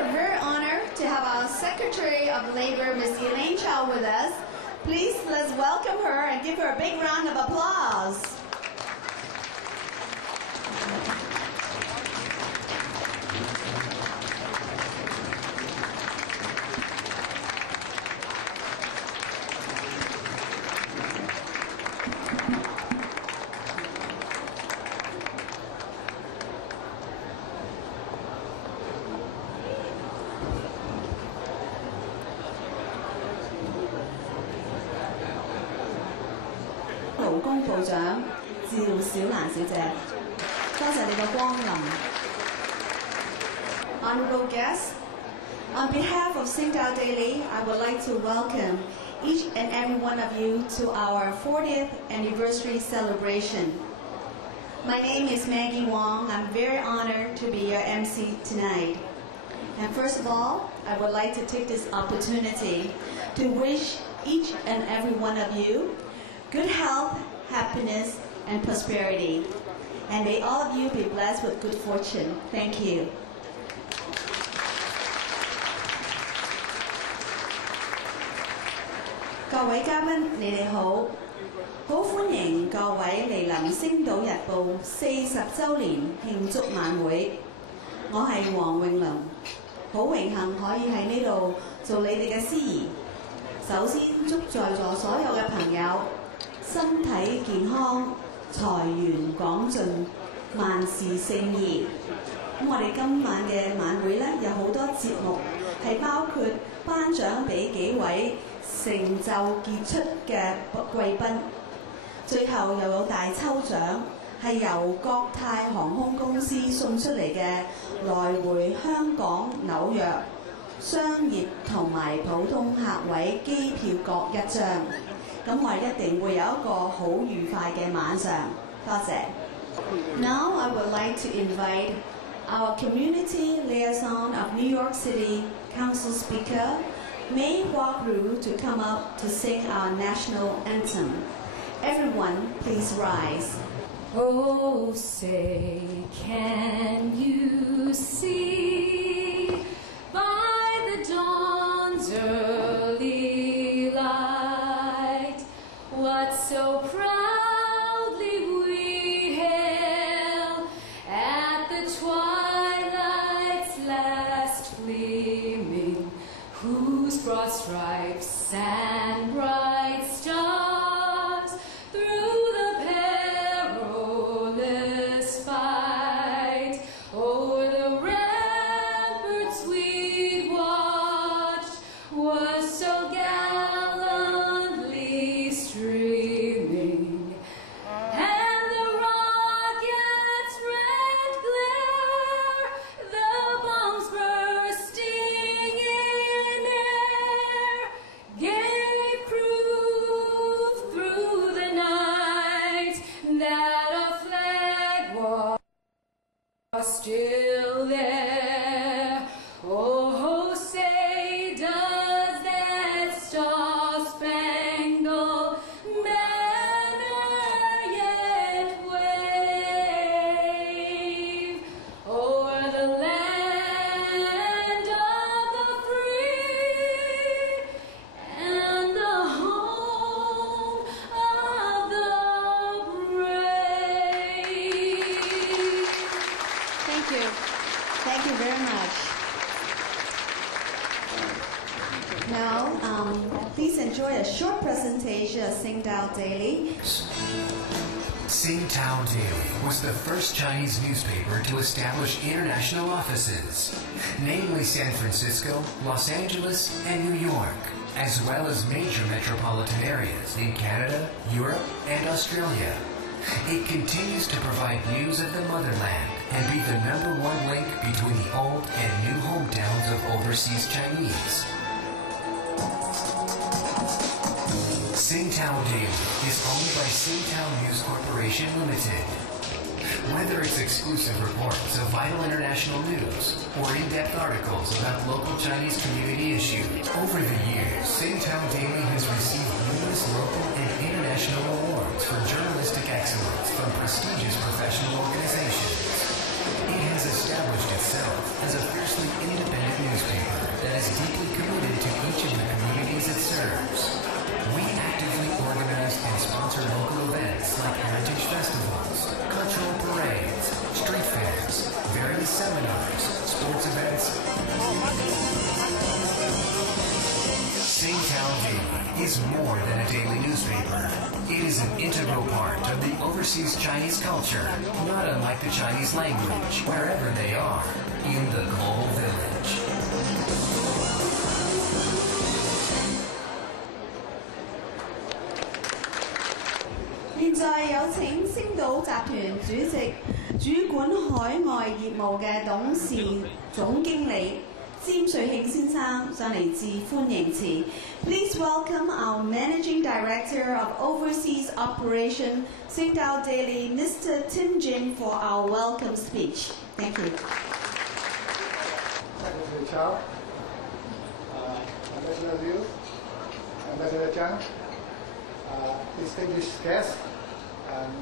are very honored to have our Secretary of Labor, Ms. Elaine L with us. Please, let's welcome her and give her a big round of applause. Honorable guests, on behalf of Tao Daily, I would like to welcome each and every one of you to our 40th anniversary celebration. My name is Maggie Wong. I'm very honored to be your MC tonight. And first of all, I would like to take this opportunity to wish each and every one of you good health, happiness, and prosperity. And may all of you be blessed with good fortune. Thank you. 各位嘉賓，你哋好，好歡迎各位嚟臨《星島日報》40週年慶祝晚會。我係黃詠玲，好榮幸可以喺呢度做你哋嘅司儀。首先祝在座所有嘅朋友身體健康，財源廣進，萬事勝意。咁我哋今晚嘅晚會呢，有好多節目係包括頒獎俾幾位成就傑出嘅貴賓，最後又有大抽獎，係由國泰航空公司送出嚟嘅來回香港、紐約商業同埋普通客位機票各一張。咁我哋一定會有一個好愉快嘅晚上。多謝。Now I would like to invite our community liaison of New York City Council Speaker May Hua-Ru to come up to sing our national anthem. Everyone, please rise. Oh, say, can you see by the dawn's early light what so proudly we hail at the twilight's last gleaming, whose broad stripes and bright stars through the perilous fight o'er the ramparts we watched was so gallantly streaming, and the rocket's red glare, the bombs bursting in air, gave proof through the night that our flag was still there. Oh, say does that star-spangled banner yet wave o'er the land of the free and the home of the brave? Thank you. Thank you very much. Now, please enjoy a short presentation of Tao Daily. Tao Daily was the first Chinese newspaper to establish international offices, namely San Francisco, Los Angeles, and New York, as well as major metropolitan areas in Canada, Europe, and Australia. It continues to provide news of the motherland and be the #1 link between the old and new hometowns of overseas Chinese. Tao Daily is owned by Tao News Corporation Limited. Whether it's exclusive reports of vital international news or in-depth articles about local Chinese community issues, over the years, Tao Daily has received numerous local and international awards for journalistic excellence from prestigious professional organizations. It has established itself as a fiercely independent news sports events. Sing Tao Daily is more than a daily newspaper. It is an integral part of the overseas Chinese culture, not unlike the Chinese language, wherever they are, in the global village. 現在有請星島集團主席、主管海外業務嘅董事總經理詹瑞慶先生上嚟致歡迎詞。Please welcome our Managing Director of Overseas Operation Tao Daily, Mr. Tim Jim, for our welcome speech. Thank you. Secretary Chao, Ambassador Liu, Ambassador Zhang, distinguished guests,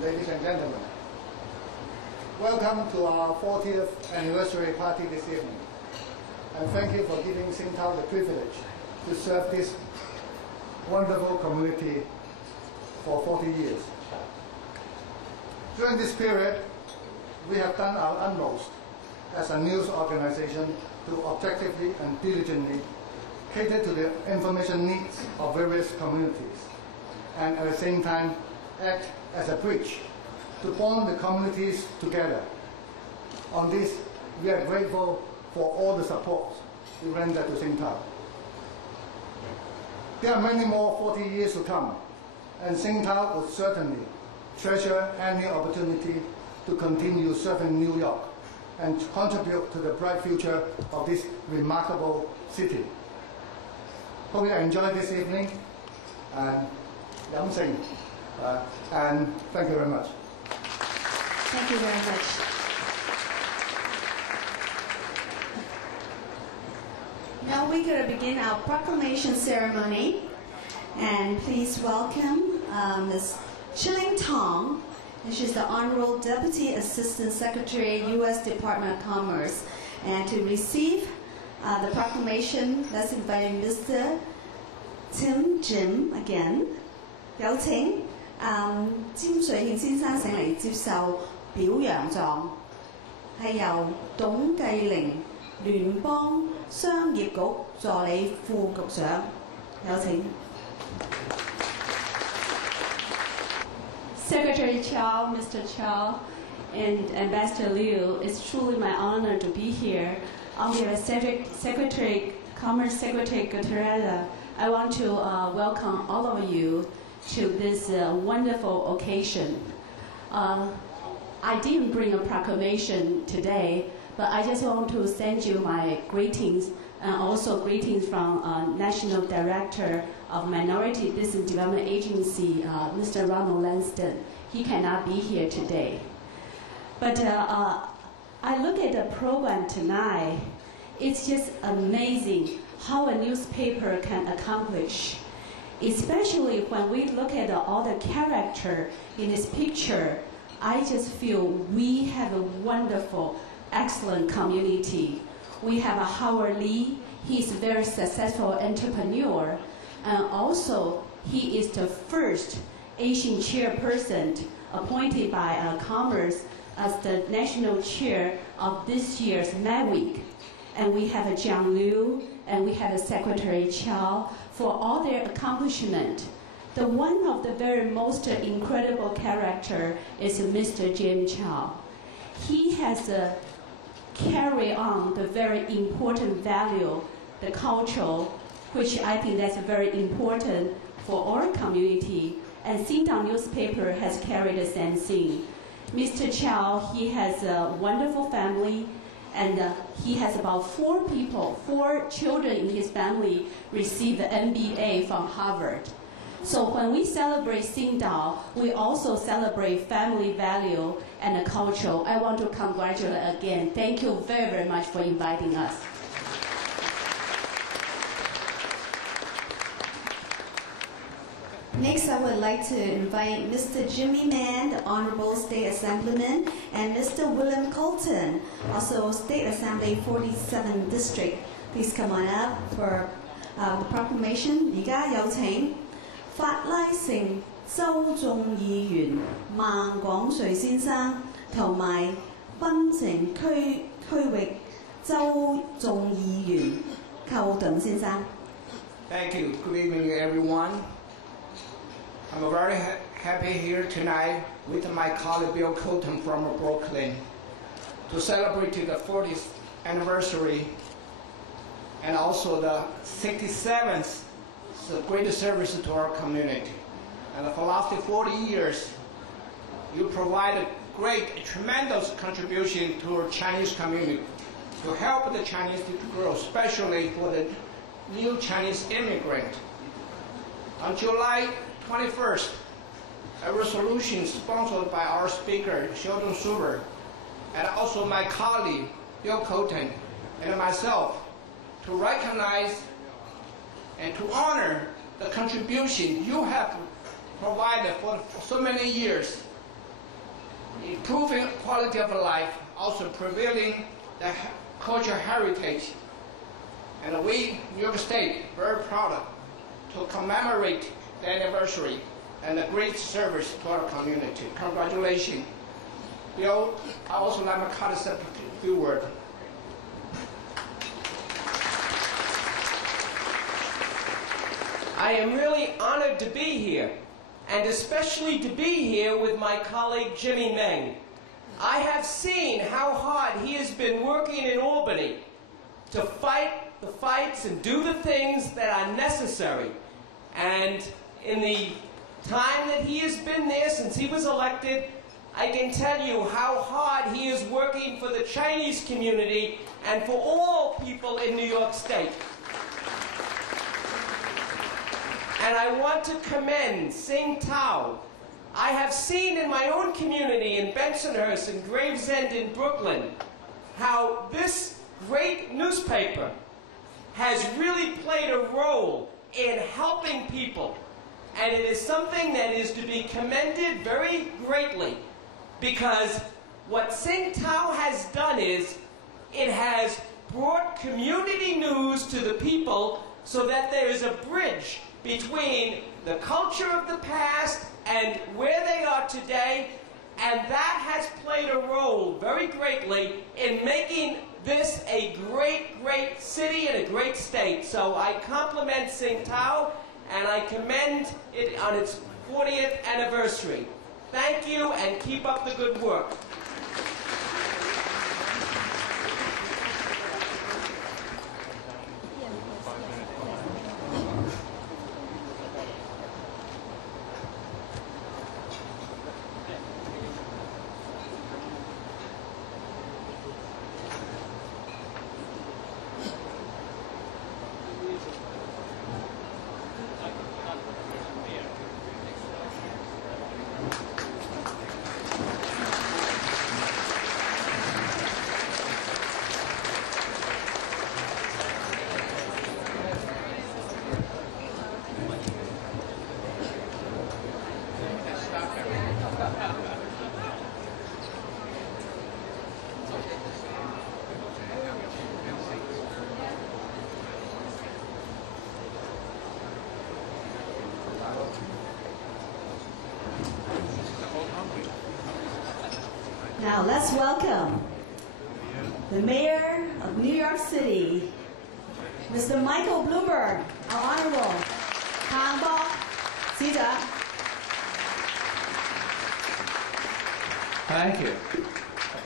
ladies and gentlemen. Welcome to our 40th anniversary party this evening. And thank you for giving Tao the privilege to serve this wonderful community for 40 years. During this period, we have done our utmost as a news organization to objectively and diligently cater to the information needs of various communities, and at the same time act as a bridge to bond the communities together. On this, we are grateful for all the support we render to Tao. There are many more 40 years to come, and Tao would certainly treasure any opportunity to continue serving New York and contribute to the bright future of this remarkable city. Hope you enjoy this evening, and and thank you very much. Thank you very much. Now we're going to begin our proclamation ceremony, and please welcome Ms. Chilling Tong, and she's the Honorable Deputy Assistant Secretary, U.S. Department of Commerce. And to receive the proclamation, let's invite Mr. Tim Jim again. 有請詹瑞慶先生醒嚟接受表揚狀，係由董繼玲聯邦商業局助理副局長，有請。Secretary Chao, Mr. Chao, and Ambassador Liu, it's truly my honor to be here. On behalf of Commerce Secretary Gutierrez, I want to welcome all of you to this wonderful occasion. I didn't bring a proclamation today, but I just want to send you my greetings, and also greetings from National Director of Minority Business Development Agency, Mr. Ronald Lanston. He cannot be here today. But I look at the program tonight, it's just amazing how a newspaper can accomplish. Especially when we look at all the character in this picture, I just feel we have a wonderful, excellent community. We have a Howard Lee. He's a very successful entrepreneur, and also he is the first Asian chairperson appointed by Commerce as the national chair of this year's NYIP. And we have a Jiang Liu, and we have a Secretary Chao for all their accomplishment. The one of the very most incredible character is Mr. Jim Chao. He has carried on the very important value, the cultural, which I think that's very important for our community. And Tao newspaper has carried the same thing. Mr. Chao, he has a wonderful family, and he has about 4 children in his family receive the MBA from Harvard. So when we celebrate Tao, we also celebrate family value and the culture. I want to congratulate again. Thank you very, very much for inviting us. Next, I would like to invite Mr. Jimmy Mann, the Honorable State Assemblyman, and Mr. William Colton, also State Assembly 47 District. Please come on up for the proclamation. 而家有請法拉盛州眾議員孟廣瑞先生同埋檳城區域周眾議員寇頓先生。Thank you. Good evening, everyone. I'm very happy here tonight with my colleague Bill Colton from Brooklyn to celebrate the 40th anniversary and also the 67th great service to our community. And for the last 40 years, you provided great, tremendous contribution to our Chinese community to help the Chinese to grow, especially for the new Chinese immigrant. On July 21st, a resolution sponsored by our speaker, Sheldon Suber, and also my colleague, Bill Colton, and myself, to recognize and to honor the contribution you have provided for so many years, improving quality of life, also prevailing the cultural heritage. And we, New York State, very proud to commemorate the anniversary and the great service to our community. Congratulations. Bill, I also like to cut a few words. I am really honored to be here, and especially to be here with my colleague Jimmy Meng. I have seen how hard he has been working in Albany to fight the fights and do the things that are necessary. And in the time that he has been there since he was elected, I can tell you how hard he is working for the Chinese community and for all people in New York State. And I want to commend Sing Tao. I have seen in my own community in Bensonhurst and Gravesend in Brooklyn how this great newspaper has really played a role in helping people. And it is something that is to be commended very greatly, because what Sing Tao has done is it has brought community news to the people so that there is a bridge between the culture of the past and where they are today, and that has played a role very greatly in making this a great, great city and a great state. So I compliment Sing Tao, and I commend it on its 40th anniversary. Thank you, and keep up the good work. Now let's welcome the Mayor of New York City, Mr. Michael Bloomberg, our Honorable Tang Bo, 司長. Thank you.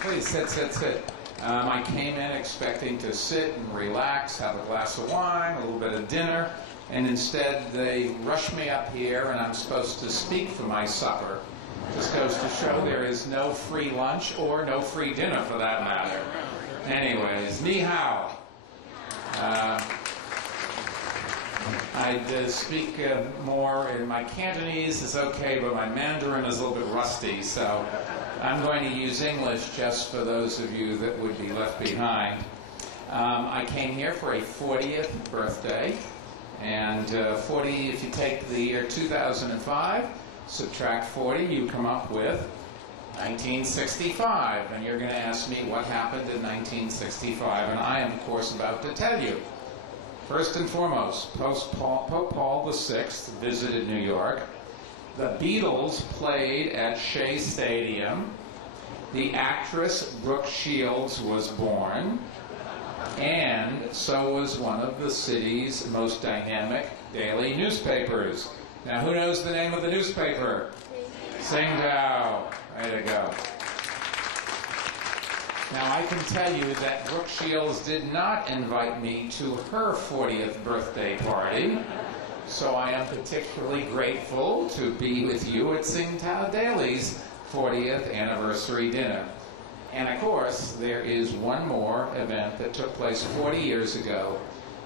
Please sit. I came in expecting to sit and relax, have a glass of wine, a little bit of dinner, and instead they rushed me up here and I'm supposed to speak for my supper. Just goes to show there is no free lunch or no free dinner for that matter. Anyways, ni hao. I'd speak more in my Cantonese is okay, but my Mandarin is a little bit rusty, so I'm going to use English just for those of you that would be left behind. I came here for a 40th birthday, and 40, if you take the year 2005, subtract 40, you come up with 1965. And you're going to ask me what happened in 1965, and I am, of course, about to tell you. First and foremost, Pope Paul VI visited New York. The Beatles played at Shea Stadium. The actress Brooke Shields was born. And so was one of the city's most dynamic daily newspapers. Now, who knows the name of the newspaper? Sing Tao. Way to go. Now, I can tell you that Brooke Shields did not invite me to her 40th birthday party, so I am particularly grateful to be with you at Sing Tao Daily's 40th anniversary dinner. And of course, there is one more event that took place 40 years ago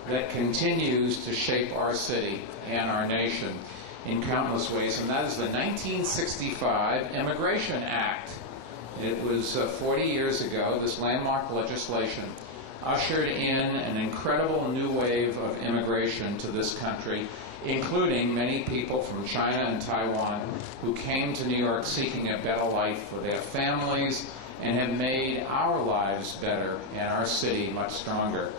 that continues to shape our city and our nation in countless ways, and that is the 1965 Immigration Act. It was 40 years ago. This landmark legislation ushered in an incredible new wave of immigration to this country, including many people from China and Taiwan who came to New York seeking a better life for their families and have made our lives better and our city much stronger.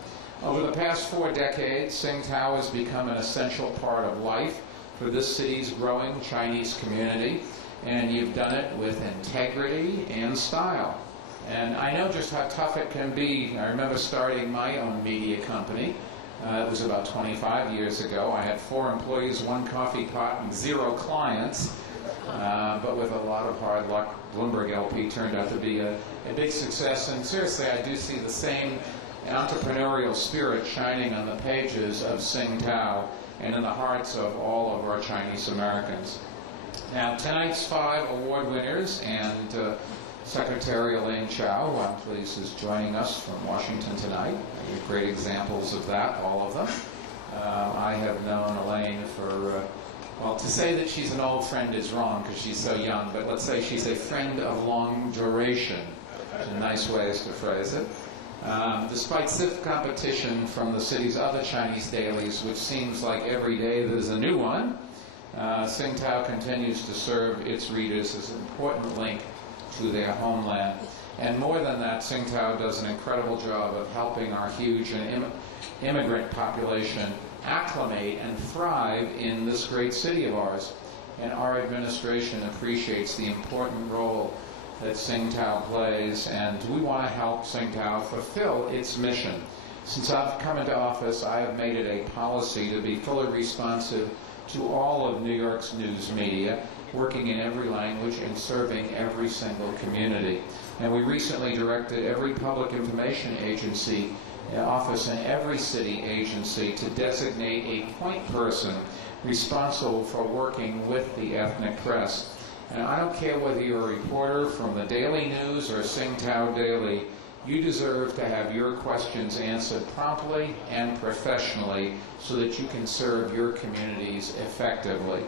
Over the past 4 decades, Sing Tao has become an essential part of life for this city's growing Chinese community, and you've done it with integrity and style. And I know just how tough it can be. I remember starting my own media company. It was about 25 years ago. I had 4 employees, 1 coffee pot, and 0 clients. But with a lot of hard luck, Bloomberg LP turned out to be a big success. And seriously, I do see the same entrepreneurial spirit shining on the pages of Sing Tao and in the hearts of all of our Chinese Americans. Now, tonight's 5 award winners, and Secretary Elaine Chao, I'm pleased, is joining us from Washington tonight. Great examples of that, all of them. I have known Elaine for, well, to say that she's an old friend is wrong because she's so young, but let's say she's a friend of long duration. Nice ways to phrase it. Despite stiff competition from the city's other Chinese dailies, which seems like every day there's a new one, Sing Tao continues to serve its readers as an important link to their homeland. And more than that, Sing Tao does an incredible job of helping our huge immigrant population acclimate and thrive in this great city of ours. And our administration appreciates the important role that Sing Tao plays, and we want to help Sing Tao fulfill its mission. Since I've come into office, I have made it a policy to be fully responsive to all of New York's news media, working in every language and serving every single community. And we recently directed every public information agency office in every city agency to designate a point person responsible for working with the ethnic press. And I don't care whether you're a reporter from the Daily News or Sing Tao Daily, you deserve to have your questions answered promptly and professionally so that you can serve your communities effectively.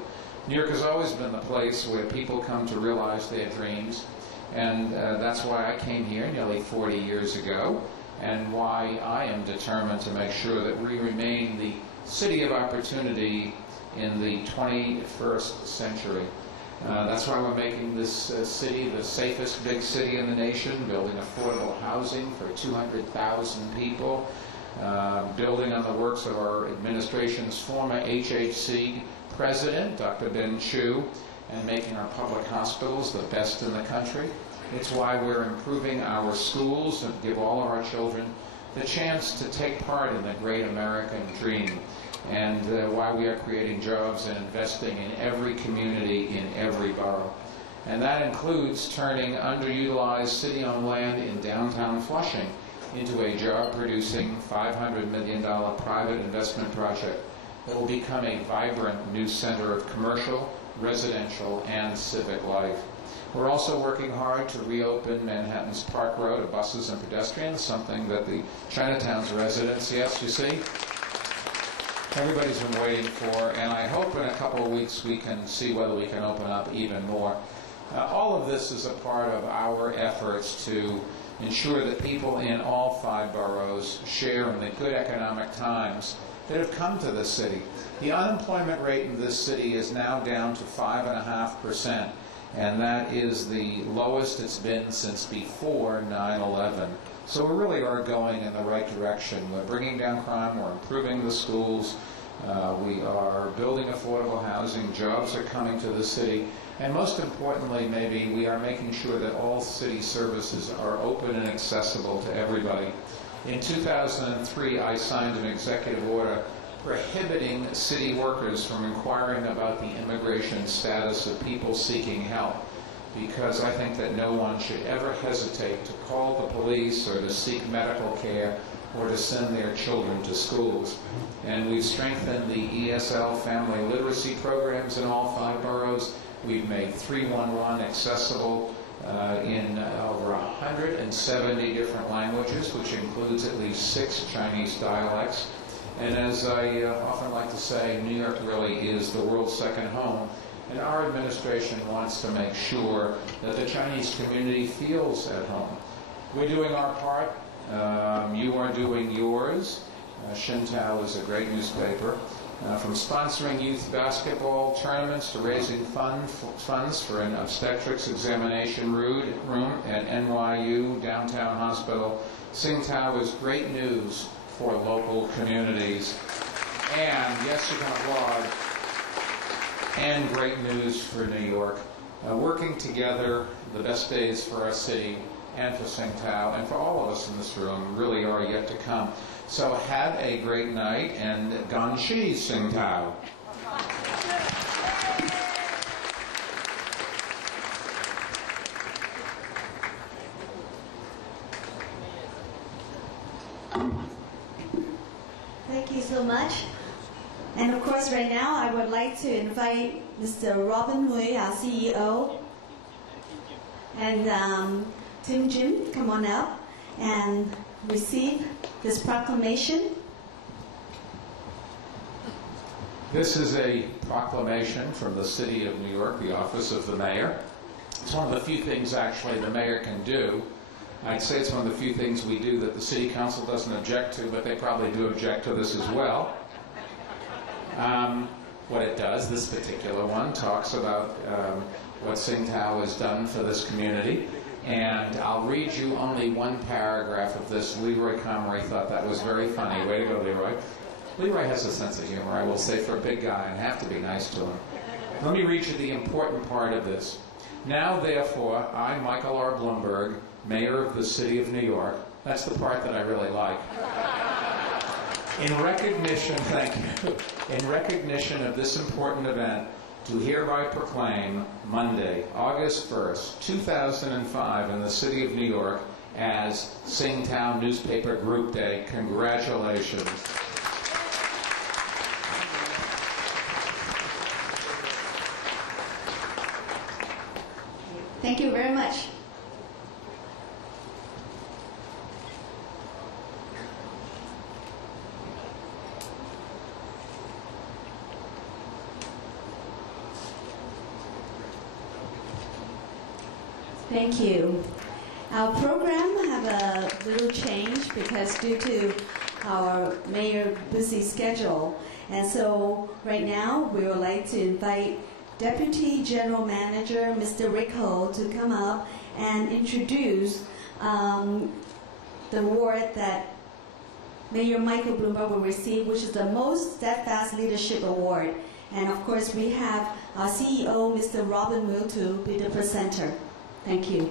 New York has always been the place where people come to realize their dreams, and that's why I came here nearly 40 years ago, and why I am determined to make sure that we remain the city of opportunity in the 21st century. That's why we're making this city the safest big city in the nation, building affordable housing for 200,000 people, building on the works of our administration's former HHC president, Dr. Ben Chu, and making our public hospitals the best in the country. It's why we're improving our schools and give all of our children the chance to take part in the great American dream, and why we are creating jobs and investing in every community in every borough. And that includes turning underutilized city-owned land in downtown Flushing into a job-producing $500 million private investment project that will become a vibrant new center of commercial, residential, and civic life. We're also working hard to reopen Manhattan's Park Road to buses and pedestrians, something that the Chinatown's residents, yes, you see, everybody's been waiting for, and I hope in a couple of weeks we can see whether we can open up even more. All of this is a part of our efforts to ensure that people in all 5 boroughs share in the good economic times that have come to this city. The unemployment rate in this city is now down to 5.5%, and that is the lowest it's been since before 9/11. So we really are going in the right direction. We're bringing down crime, we're improving the schools, we are building affordable housing, jobs are coming to the city, and most importantly, maybe, we are making sure that all city services are open and accessible to everybody. In 2003, I signed an executive order prohibiting city workers from inquiring about the immigration status of people seeking help, because I think that no one should ever hesitate to call the police or to seek medical care or to send their children to schools. And we've strengthened the ESL family literacy programs in all 5 boroughs. We've made 311 accessible in over 170 different languages, which includes at least 6 Chinese dialects. And as I often like to say, New York really is the world's second home, and our administration wants to make sure that the Chinese community feels at home. We're doing our part. You are doing yours. Tao is a great newspaper. From sponsoring youth basketball tournaments to raising funds for an obstetrics examination room at NYU Downtown Hospital, Tao is great news for local communities. And, yes, you can applaud, and great news for New York. Working together, the best days for our city and for Tao and for all of us in this room really are yet to come. So have a great night, and Ganshi Tao. Thank you so much. And of course, right now, I would like to invite Mr. Robin Hui, our CEO, and Tim Jim, come on up and receive this proclamation. This is a proclamation from the City of New York, the Office of the Mayor. It's one of the few things, actually, the Mayor can do. I'd say it's one of the few things we do that the City Council doesn't object to, but they probably do object to this as well. What it does, this particular one, talks about what Tao has done for this community. And I'll read you only one paragraph of this. Leroy Comrie thought that was very funny. Way to go, Leroy. Leroy has a sense of humor, I will say, for a big guy, and have to be nice to him. Let me read you the important part of this. Now, therefore, I, Michael R. Bloomberg, Mayor of the City of New York, that's the part that I really like. In recognition, thank you, in recognition of this important event, to hereby proclaim Monday, August 1st, 2005 in the City of New York as Tao Newspaper Group Day. Congratulations. Thank you very much. Thank you. Our program have a little change because due to our mayor busy schedule. And so right now we would like to invite Deputy General Manager Mr. Rick Ho to come up and introduce the award that Mayor Michael Bloomberg will receive, which is the Most Steadfast Leadership Award. And of course we have our CEO, Mr. Robin Wu, to be the presenter. Thank you.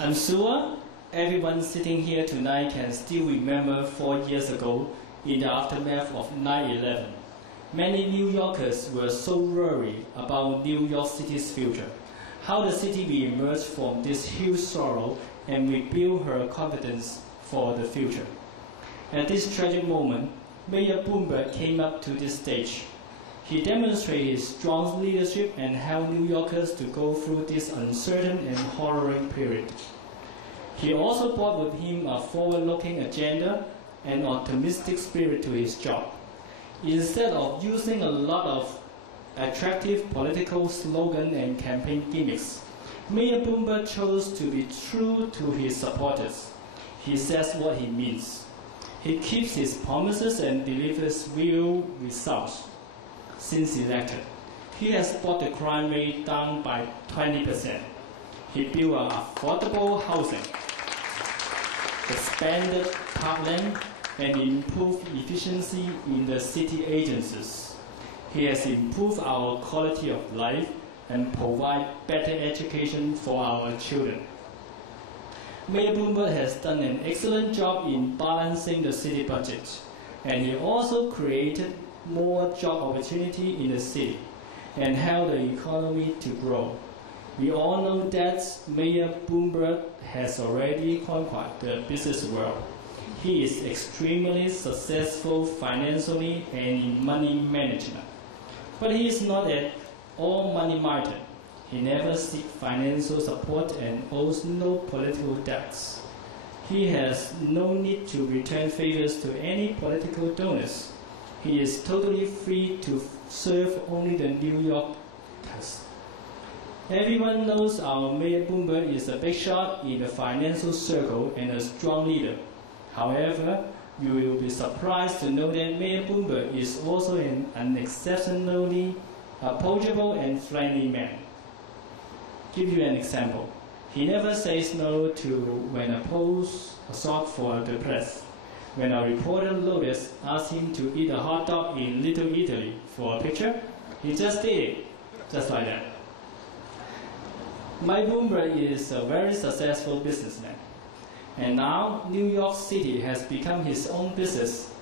I'm sure everyone sitting here tonight can still remember 4 years ago, in the aftermath of 9/11. Many New Yorkers were so worried about New York City's future, how the city will emerge from this huge sorrow and rebuild her confidence for the future. At this tragic moment, Mayor Bloomberg came up to this stage. He demonstrated his strong leadership and helped New Yorkers to go through this uncertain and harrowing period. He also brought with him a forward-looking agenda and optimistic spirit to his job. Instead of using a lot of attractive political slogans and campaign gimmicks, Mayor Bloomberg chose to be true to his supporters. He says what he means. He keeps his promises and delivers real results. Since elected, he has brought the crime rate down by 20%. He built affordable housing, expanded parkland, and improved efficiency in the city agencies. He has improved our quality of life and provide better education for our children. Mayor Bloomberg has done an excellent job in balancing the city budget, and he also created more job opportunity in the city and helped the economy to grow. We all know that Mayor Bloomberg has already conquered the business world. He is extremely successful financially and in money management. But he is not at all money-minded. He never seeks financial support and owes no political debts. He has no need to return favors to any political donors. He is totally free to serve only the New Yorkers. Everyone knows our Mayor Bloomberg is a big shot in the financial circle and a strong leader. However, you will be surprised to know that Mayor Bloomberg is also an exceptionally approachable and friendly man. Give you an example. He never says no to when a post a shot for the press. When a reporter Lotus asked him to eat a hot dog in Little Italy for a picture, he just did it, just like that. Mike Bloomberg is a very successful businessman. And now New York City has become his own business.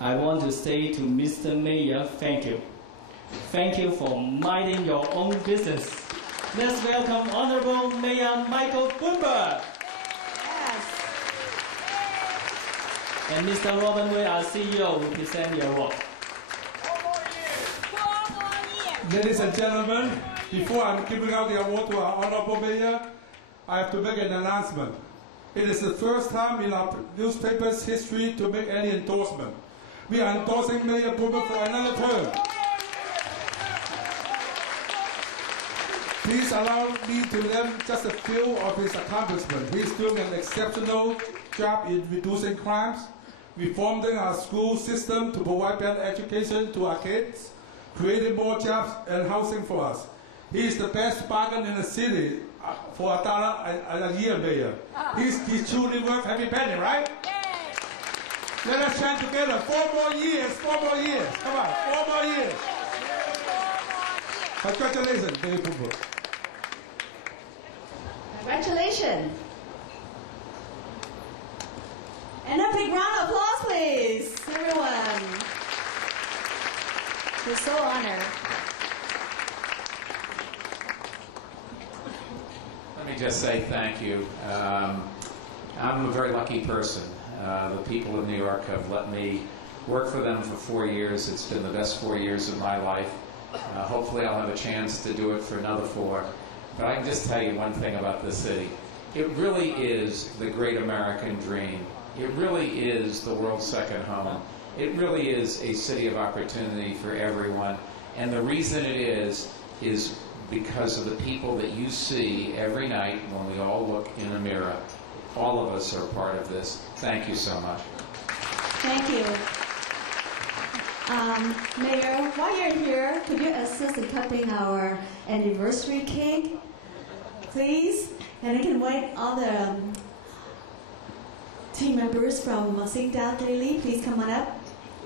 I want to say to Mr. Mayor, thank you. Thank you for minding your own business. Let's welcome Honorable Mayor Michael Bloomberg. Yes. And Mr. Robin Wei, our CEO, will present the award. Ladies and gentlemen, before I'm giving out the award to our Honorable Mayor, I have to make an announcement. It is the first time in our newspaper's history to make any endorsement. We are endorsing Mayor Bloomberg for another term. Please allow me to name just a few of his accomplishments. He's doing an exceptional job in reducing crimes, reforming our school system to provide better education to our kids, creating more jobs and housing for us. He is the best bargain in the city for $1 a year, Mayor. He's truly worth every penny, right? Let us chant together. 4 more years, 4 more years. Come on, 4 more years. Congratulations, Mayor Bloomberg. Congratulations. And a big round of applause, please, everyone. We're so honored. Let me just say thank you. I'm a very lucky person. The people of New York have let me work for them for 4 years. It's been the best 4 years of my life. Hopefully I'll have a chance to do it for another 4. But I can just tell you one thing about this city. It really is the great American dream. It really is the world's second home. It really is a city of opportunity for everyone. And the reason it is because of the people that you see every night when we all look in a mirror. All of us are part of this. Thank you so much. Thank you. Mayor, while you're here, could you assist in cutting our anniversary cake, please? And I can invite all the team members from Tao Daily, please come on up.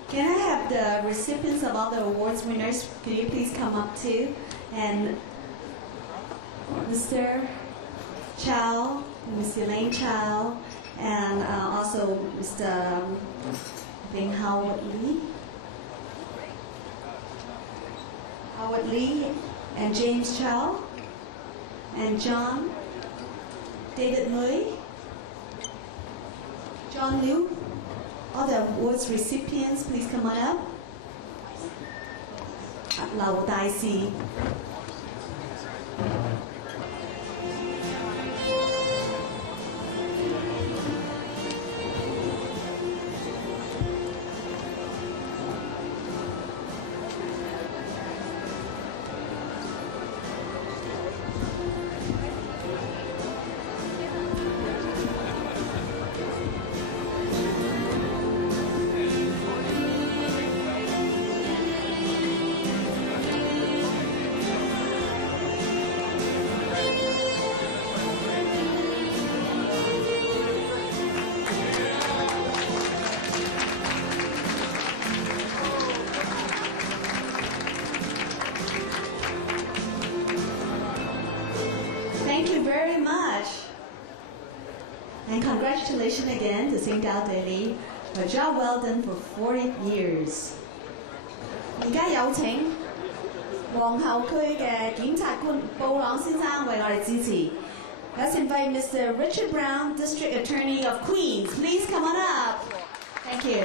Can I have the recipients of all the awards winners, could you please come up too? And Mr. Chao, Ms. Elaine L, and also Mr. Howard Lee, and James Chao, and John, David Murray, John Liu, all the awards recipients, please come on up. Lao Dai Si. congratulations again to Tao Daily for a job well done for 40 years. 而家有請皇后區嘅檢察官布朗先生為我哋支持。Let's invite Mr. Richard Brown, District Attorney of Queens. Please come on up. Thank you.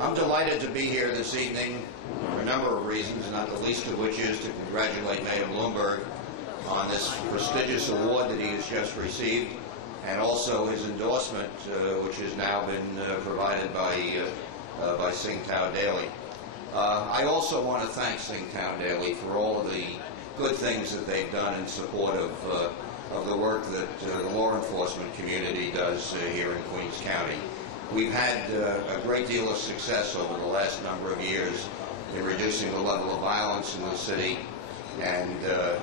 I'm delighted to be here this evening for a number of reasons, not the least of which is to congratulate Mayor Bloomberg on this prestigious award that he has just received, and also his endorsement, which has now been provided by Tao Daily. I also want to thank Tao Daily for all of the good things that they've done in support of the work that the law enforcement community does here in Queens County. We've had a great deal of success over the last number of years in reducing the level of violence in the city and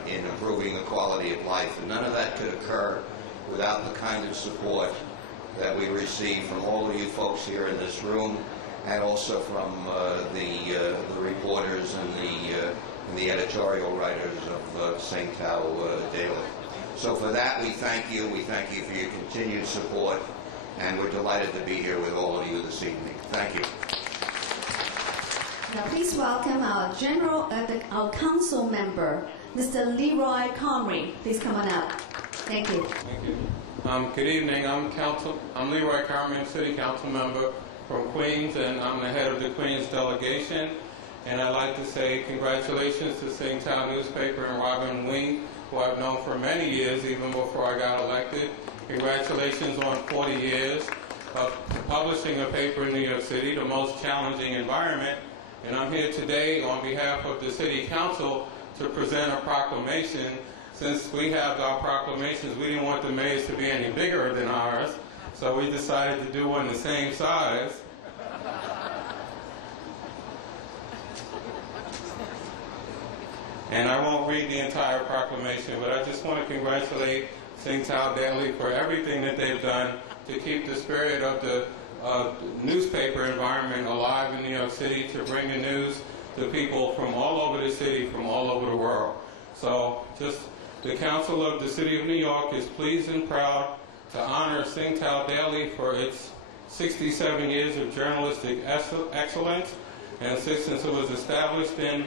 in improving the quality of life. And none of that could occur without the kind of support that we receive from all of you folks here in this room, and also from the reporters and the editorial writers of Tao Daily. So for that, we thank you. We thank you for your continued support, and we're delighted to be here with all of you this evening. Thank you. Now please welcome our council member, Mr. Leroy Comrie. Please come on up. Thank you. Thank you. Good evening. I'm Leroy Comrie, City Council member from Queens, and I'm the head of the Queens delegation. And I'd like to say congratulations to Tao newspaper and Robin Wing, who I've known for many years, even before I got elected. Congratulations on 40 years of publishing a paper in New York City, the most challenging environment. And I'm here today on behalf of the City Council to present a proclamation. Since we have our proclamations, we didn't want the mayor's to be any bigger than ours, so we decided to do one the same size. And I won't read the entire proclamation, but I just want to congratulate Tao Daily for everything that they've done to keep the spirit of the newspaper environment alive in New York City, to bring the news to people from all over the city, from all over the world. So just the Council of the City of New York is pleased and proud to honor Tao Daily for its 67 years of journalistic excellence. And since it was established in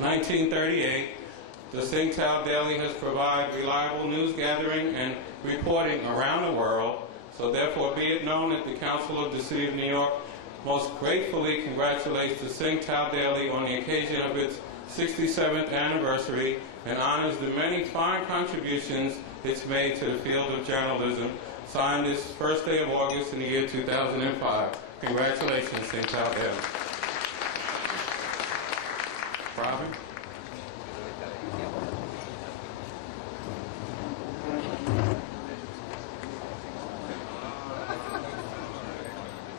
1938, the Tao Daily has provided reliable news gathering and reporting around the world. So therefore, be it known that the Council of the City of New York most gratefully congratulates the Tao Daily on the occasion of its 67th anniversary and honors the many fine contributions it's made to the field of journalism. Signed this first day of August in the year 2005. Congratulations, Tao Daily. Robin?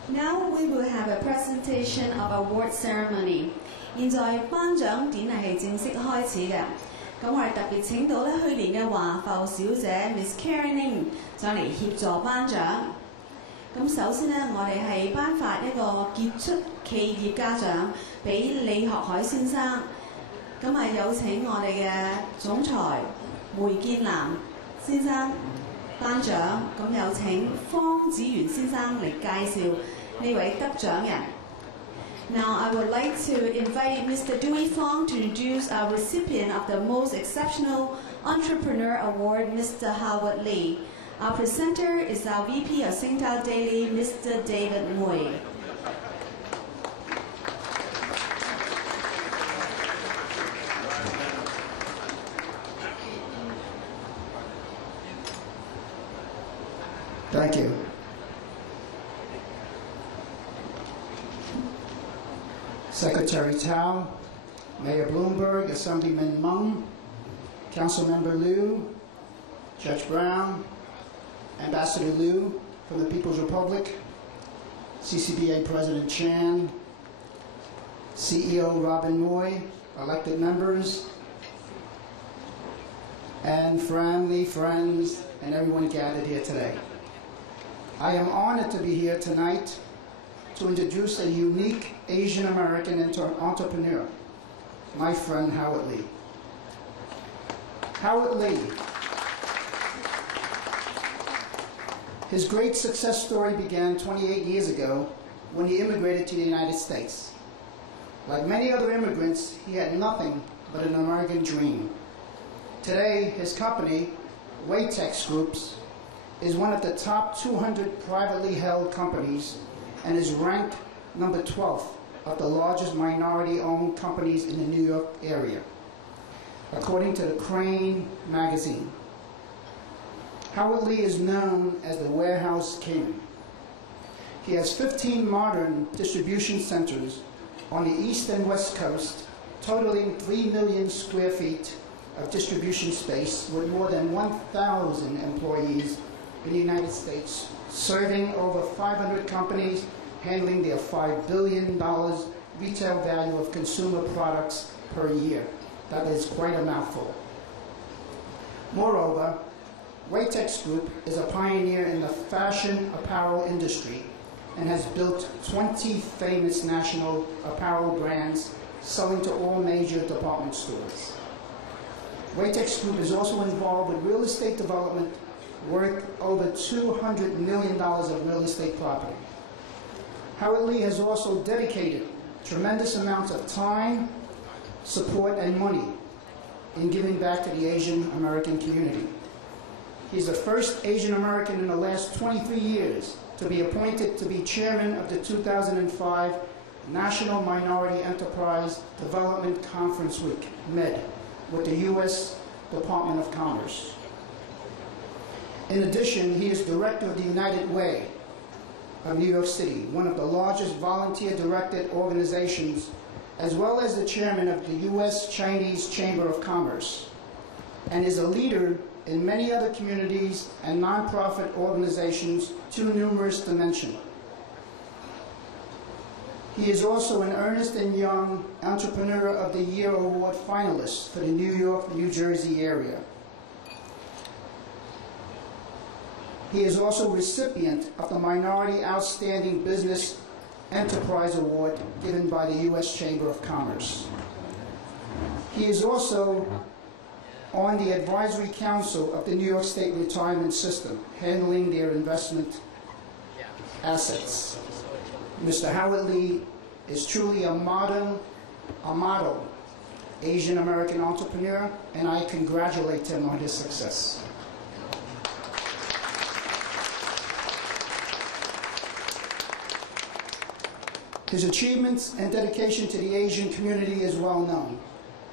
Now we will have a presentation of award ceremony. 現在頒獎典禮係正式開始嘅。咁我哋特別請到去年嘅華埠小姐 Miss Karen 上嚟協助頒獎。咁首先呢，我哋係頒發一個傑出企業家獎俾李學海先生。咁有請我哋嘅總裁梅建南先生頒獎。咁有請方子元先生嚟介紹呢位得獎人。Now I would like to invite Mr. Dewey Fong to introduce our recipient of the Most Exceptional Entrepreneur Award, Mr. Howard Lee. Our presenter is our VP of Tao Daily, Mr. David Mui. Thank you. Secretary Tao, Mayor Bloomberg, Assemblyman Meng, Councilmember Liu, Judge Brown, Ambassador Liu from the People's Republic, CCBA President Chan, CEO Robin Moy, elected members, and family, friends, and everyone gathered here today. I am honored to be here tonight to introduce a unique Asian American entrepreneur, my friend Howard Lee. Howard Lee His great success story began 28 years ago when he immigrated to the United States. Like many other immigrants, he had nothing but an American dream. Today, his company, Waytex Groups, is one of the top 200 privately held companies and is ranked number 12 of the largest minority-owned companies in the New York area, according to the Crane magazine. Howard Lee is known as the Warehouse King. He has 15 modern distribution centers on the East and West Coast, totaling 3 million square feet of distribution space with more than 1,000 employees in the United States, serving over 500 companies, handling their $5 billion retail value of consumer products per year. That is quite a mouthful. Moreover, Waytex Group is a pioneer in the fashion apparel industry and has built 20 famous national apparel brands selling to all major department stores. Waytex Group is also involved with real estate development worth over $200 million of real estate property. Howard Lee has also dedicated tremendous amounts of time, support, and money in giving back to the Asian American community. He's the first Asian American in the last 23 years to be appointed to be chairman of the 2005 National Minority Enterprise Development Conference Week, MED, with the U.S. Department of Commerce. In addition, he is director of the United Way of New York City, one of the largest volunteer-directed organizations, as well as the chairman of the U.S. Chinese Chamber of Commerce, and is a leader in many other communities and nonprofit organizations too numerous to mention. He is also an Ernst & Young Entrepreneur of the Year Award finalist for the New York, New Jersey area. He is also recipient of the Minority Outstanding Business Enterprise Award given by the U.S. Chamber of Commerce. He is also on the Advisory Council of the New York State Retirement System, handling their investment assets. Mr. Howard Lee is truly a model Asian American entrepreneur, and I congratulate him on his success. His achievements and dedication to the Asian community is well known.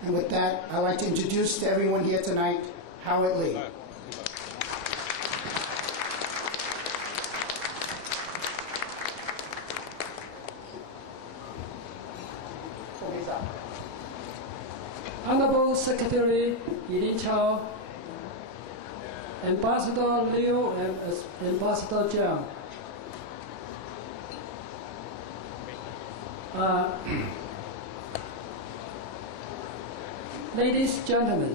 And with that, I'd like to introduce to everyone here tonight, Howard Lee. Honorable Secretary Elaine L, Ambassador Liu and Ambassador Chao. Ladies and gentlemen,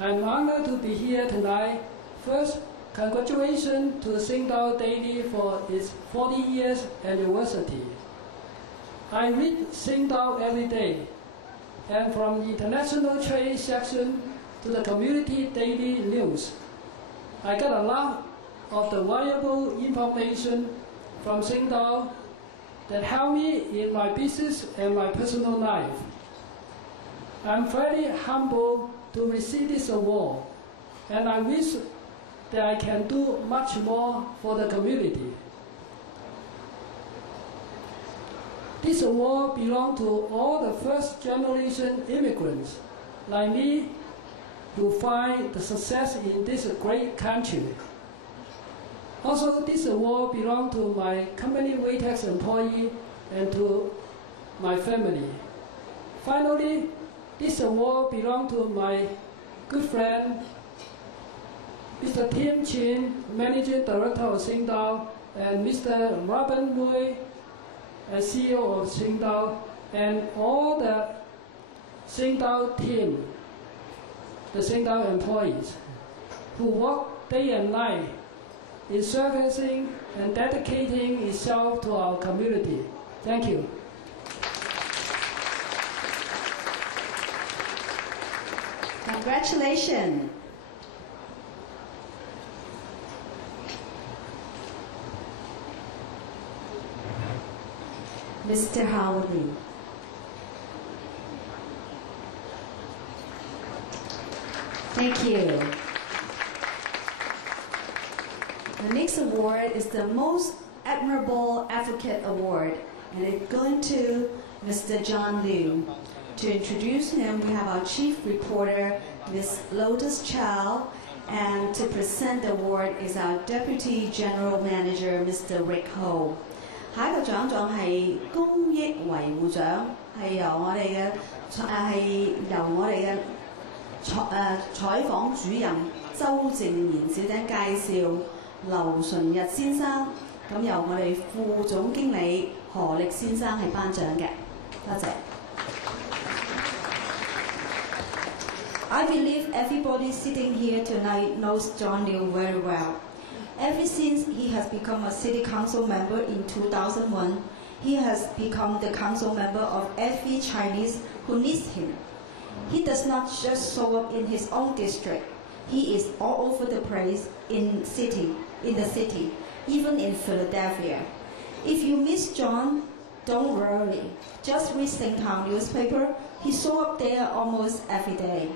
I'm honored to be here tonight. First, congratulations to Tao Daily for its 40 years anniversary. I read Tao every day, and from the international trade section to the community daily news, I got a lot of the valuable information from Tao that help me in my business and my personal life. I'm very humbled to receive this award, and I wish that I can do much more for the community. This award belongs to all the first-generation immigrants like me who find the success in this great country. Also, this award belongs to my company Waytex employee and to my family. Finally, this award belongs to my good friend, Mr. Tim Chin, Managing Director of Tao, and Mr. Robin Lui, CEO of Tao, and all the Tao team, the Tao employees, who work day and night in servicing and dedicating itself to our community. Thank you. Congratulations. Mr. Howard Lee. Thank you. The next award is the Most Admirable Advocate Award, and it's going to Mr. John Liu. To introduce him, we have our chief reporter, Ms. Lotus Chao, and to present the award is our Deputy General Manager, Mr. Rick Ho. 下一個獎狀係公益維護獎，係由我哋嘅採訪主任周靜賢小姐介紹劉純日先生，咁由我哋副總經理何力先生係頒獎嘅，多謝。I believe everybody sitting here tonight knows John Liu very well. Ever since he has become a city council member in 2001, he has become the council member of every Chinese who needs him. He does not just show up in his own district. He is all over the place in the city, even in Philadelphia. If you miss John, don't worry. Just read St. Tao newspaper. He shows up there almost every day.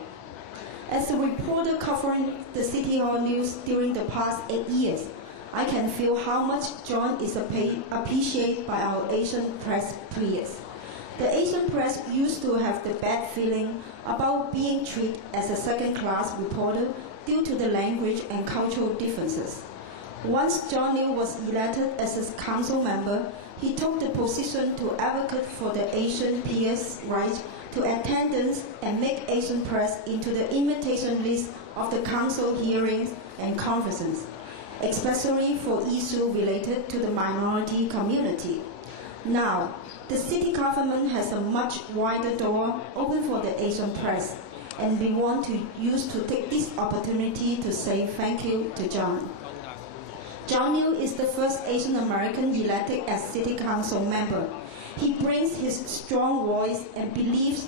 As a reporter covering the City Hall news during the past 8 years, I can feel how much John is appreciated by our Asian press peers. The Asian press used to have the bad feeling about being treated as a second-class reporter due to the language and cultural differences. Once John Liu was elected as a council member, he took the position to advocate for the Asian peers' right to attendance and make Asian press into the invitation list of the council hearings and conferences, especially for issues related to the minority community. Now, the city government has a much wider door open for the Asian press, and we want to take this opportunity to say thank you to John. John Liu is the first Asian American elected as city council member. He brings his strong voice and beliefs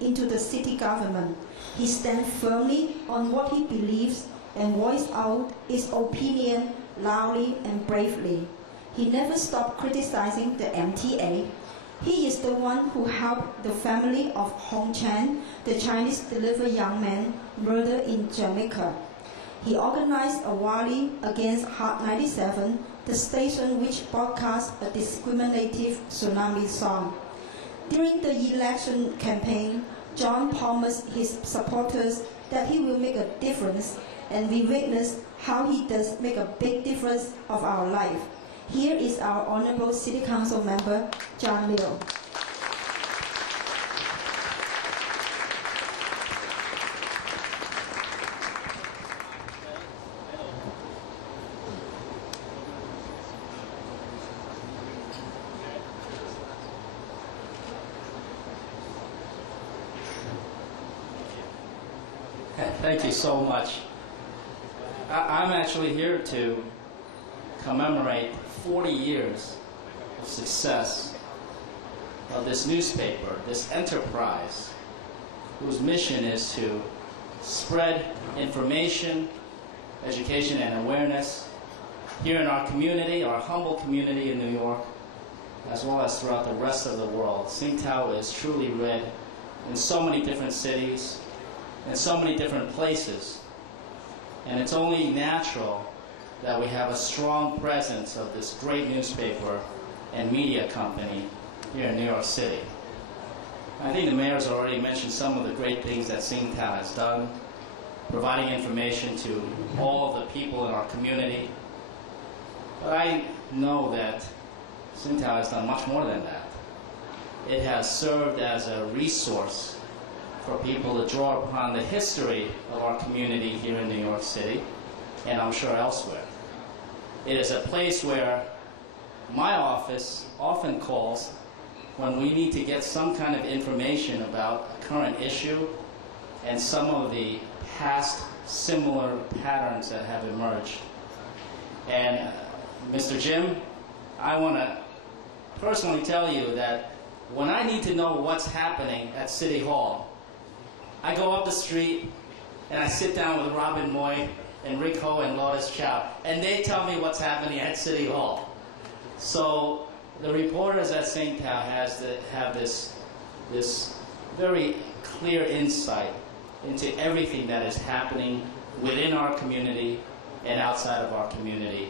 into the city government. He stands firmly on what he believes and voices out his opinion loudly and bravely. He never stopped criticizing the MTA. He is the one who helped the family of Hong Chan, the Chinese delivery young man murdered in Jamaica. He organized a rally against Hot 97, the station which broadcast a discriminative tsunami song. During the election campaign, John promised his supporters that he will make a difference, and we witnessed how he does make a big difference of our life. Here is our Honorable City Council member, John Liu. Thank you so much. I'm actually here to commemorate 40 years of success of this newspaper, this enterprise, whose mission is to spread information, education, and awareness here in our community, our humble community in New York, as well as throughout the rest of the world. St. Tao is truly read in so many different cities, in so many different places, and it's only natural that we have a strong presence of this great newspaper and media company here in New York City. I think the mayor's already mentioned some of the great things that St. Tao has done, providing information to all of the people in our community. But I know that St. Tao has done much more than that. It has served as a resource for people to draw upon the history of our community here in New York City, and I'm sure elsewhere. It is a place where my office often calls when we need to get some kind of information about a current issue and some of the past similar patterns that have emerged. And Mr. Jim, I want to personally tell you that when I need to know what's happening at City Hall, I go up the street and I sit down with Robin Moy and Rick Ho and Lotus Chao, and they tell me what's happening at City Hall. So the reporters at St. Tao have this very clear insight into everything that is happening within our community and outside of our community.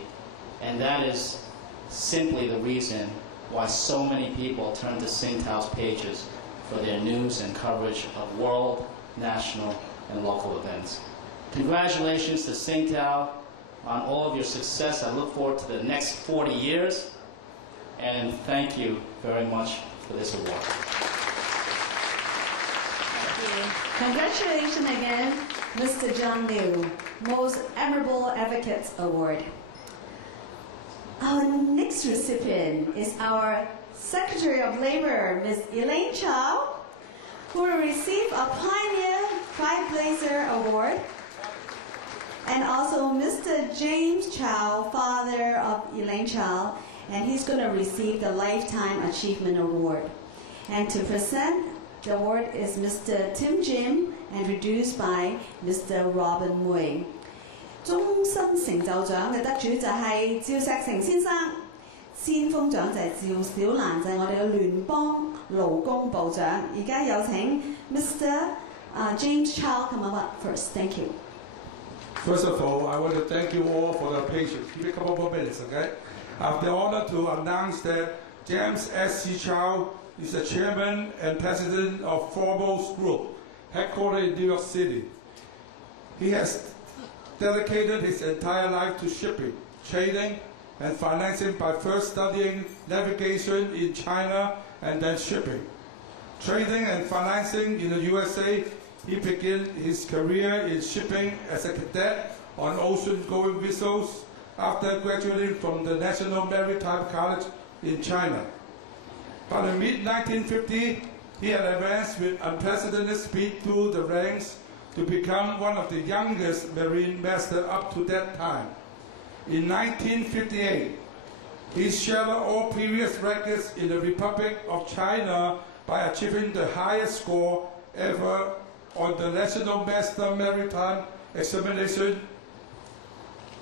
And that is simply the reason why so many people turn to St. Tao's pages for their news and coverage of world, national, and local events. Congratulations to St. Tao on all of your success. I look forward to the next 40 years. And thank you very much for this award. Congratulations again, Mr. John Liu, Most Admirable Advocates Award. Our next recipient is our Secretary of Labor, Ms. Elaine L, who will receive a Pioneer Trailblazer Award, and also Mr. James Chao, father of Elaine L, and he's going to receive the Lifetime Achievement Award. And to present the award is Mr. Tim Jim, introduced by Mr. Robin Mui. 終身成就獎嘅得主就係趙錫成先生，先鋒獎就係趙小蘭，就係我哋嘅聯邦勞工部長。而家有請 Mr. James Chao come up first. Thank you. First of all, I want to thank you all for the patience. Give me a couple more minutes, okay? I have the honor to announce that James S.C. Chao is the chairman and president of Foremost Group, headquartered in New York City. He has dedicated his entire life to shipping, trading, and financing by first studying navigation in China and then shipping. Trading and financing in the USA, he began his career in shipping as a cadet on ocean-going vessels after graduating from the National Maritime College in China. By the mid-1950s, he had advanced with unprecedented speed through the ranks to become one of the youngest marine masters up to that time. In 1958, he shattered all previous records in the Republic of China by achieving the highest score ever on the National Master Maritime Examination,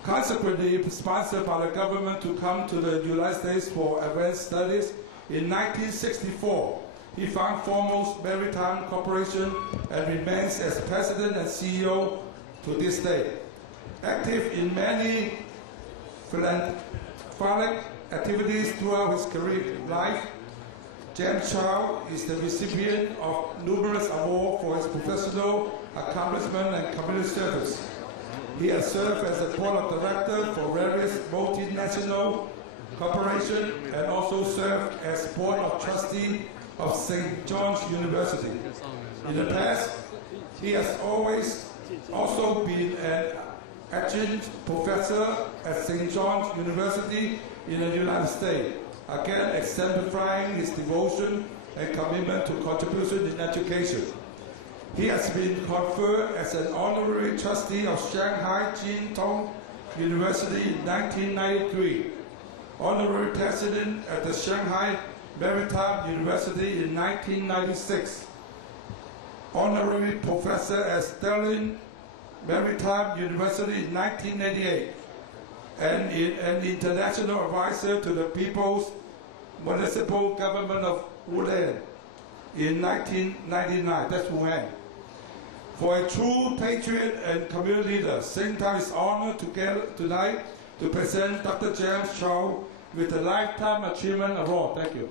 consequently sponsored by the government to come to the United States for advanced studies. In 1964, he founded Foremost Maritime Corporation and remains as president and CEO to this day. Active in many philanthropic activities throughout his career life, James Chao is the recipient of numerous awards for his professional accomplishment and community service. He has served as a board of directors for various multinational corporations and also served as board of trustees of St. John's University. In the past, he has also been an adjunct professor at St. John's University in the United States, again exemplifying his devotion and commitment to contribution in education. He has been conferred as an honorary trustee of Shanghai Jin Tong University in 1993, honorary president at the Shanghai Maritime University in 1996, honorary professor at Sterling Maritime University in 1988, and an international advisor to the People's Municipal Government of Wuhan in 1999. That's Wuhan. For a true patriot and community leader, St. Tao is honored tonight to present Dr. James Chao with the Lifetime Achievement Award. Thank you.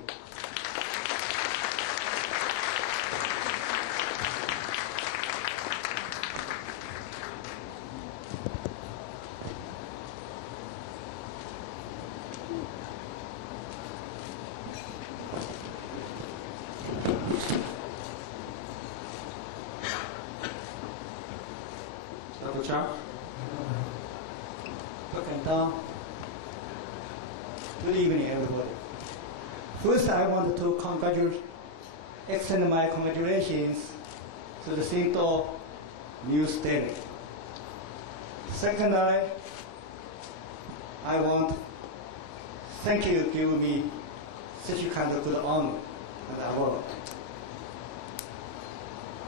Dr. Chao. Good evening, everybody. First, I want to extend my congratulations to the St. Tao News Daily. Secondly, I want to thank you for giving me such a kind of good honor and award.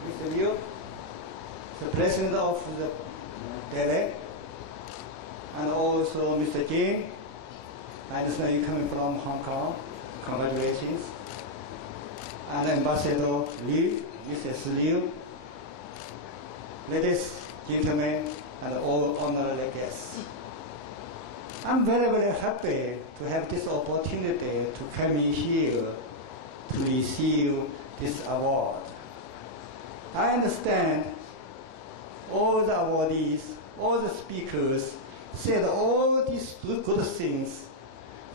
Mr. Liu, the president of the Daily, and also Mr. Jin. I understand you're coming from Hong Kong. congratulations. And Ambassador Liu, Mrs. Liu, ladies, gentlemen, and all honorary guests. I'm very, very happy to have this opportunity to come in here to receive this award. I understand all the awardees, all the speakers said all these good things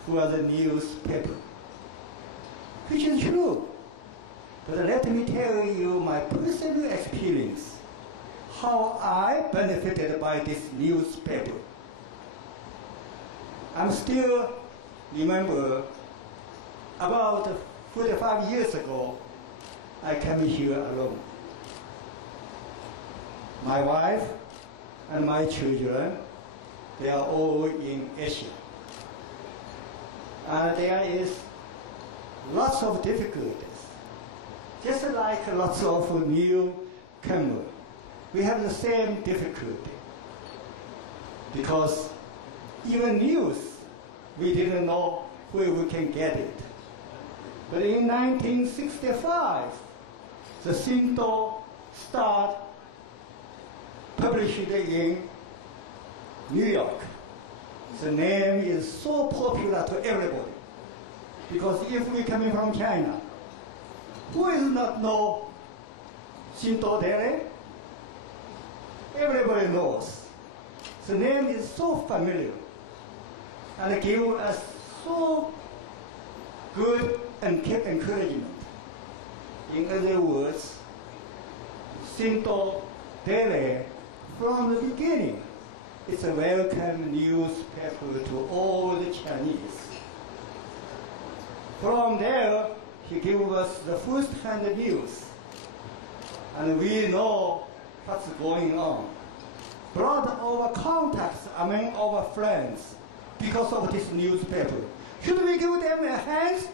for the newspaper, which is true. But let me tell you my personal experience, how I benefited by this newspaper. I'm still remember about 45 years ago, I came here alone. My wife and my children, they are all in Asia. And there is lots of difficulties. Just like lots of newcomers, we have the same difficulty. Because even news, we didn't know where we can get it. But in 1965, the Shinto Star published in New York. The name is so popular to everybody. Because if we're coming from China, who does not know Tao Daily? Everybody knows. The name is so familiar and gives us so good and keep encouragement. In other words, Tao Daily, from the beginning, it's a welcome newspaper to all the Chinese. From there, he gave us the first-hand news, and we know what's going on. Brought our contacts among our friends because of this newspaper. Should we give them a hand?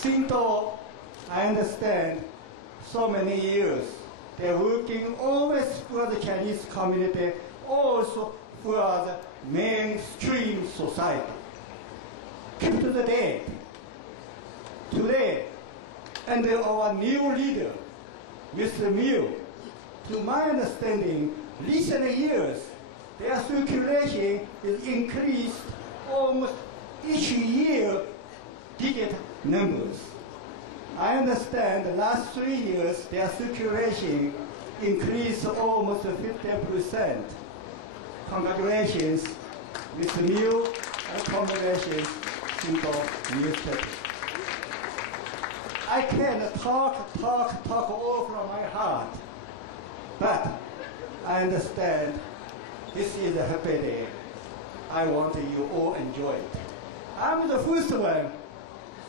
Shinto, I understand, so many years, they're working always for the Chinese community, also for the mainstream society. Keep to the date. Today, under our new leader, Mr. Miu, to my understanding, recent years, their circulation is increased almost each year, digit numbers. I understand the last 3 years, their circulation increased almost 50%. Congratulations, Mr. Miu, and congratulations, Shinto newspaper. I can talk all from my heart, but I understand this is a happy day. I want you all enjoy it. I'm the first one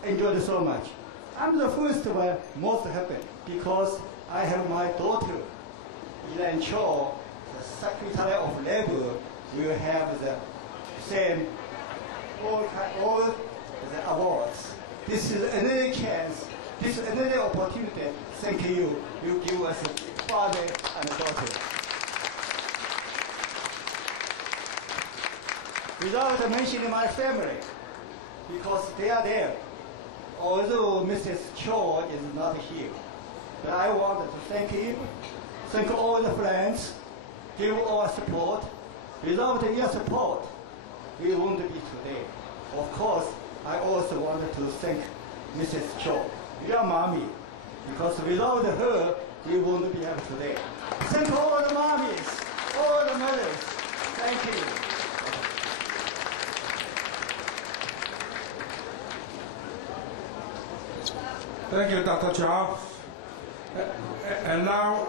enjoyed it so much. I'm the first one most happy because I have my daughter, Elaine L, the Secretary of Labor, will have the same all the awards. This is another chance. This is another opportunity. Thank you. You give us a father and a daughter. Without mentioning my family, because they are there. Although Mrs. Chao is not here, but I want to thank you, thank all the friends, give our support. Without your support, we won't be today. Of course, I also wanted to thank Mrs. Chao, your mommy, because without her, we won't be here today. Thank all the mommies, all the mothers. Thank you. Thank you, Dr. Chao. And now,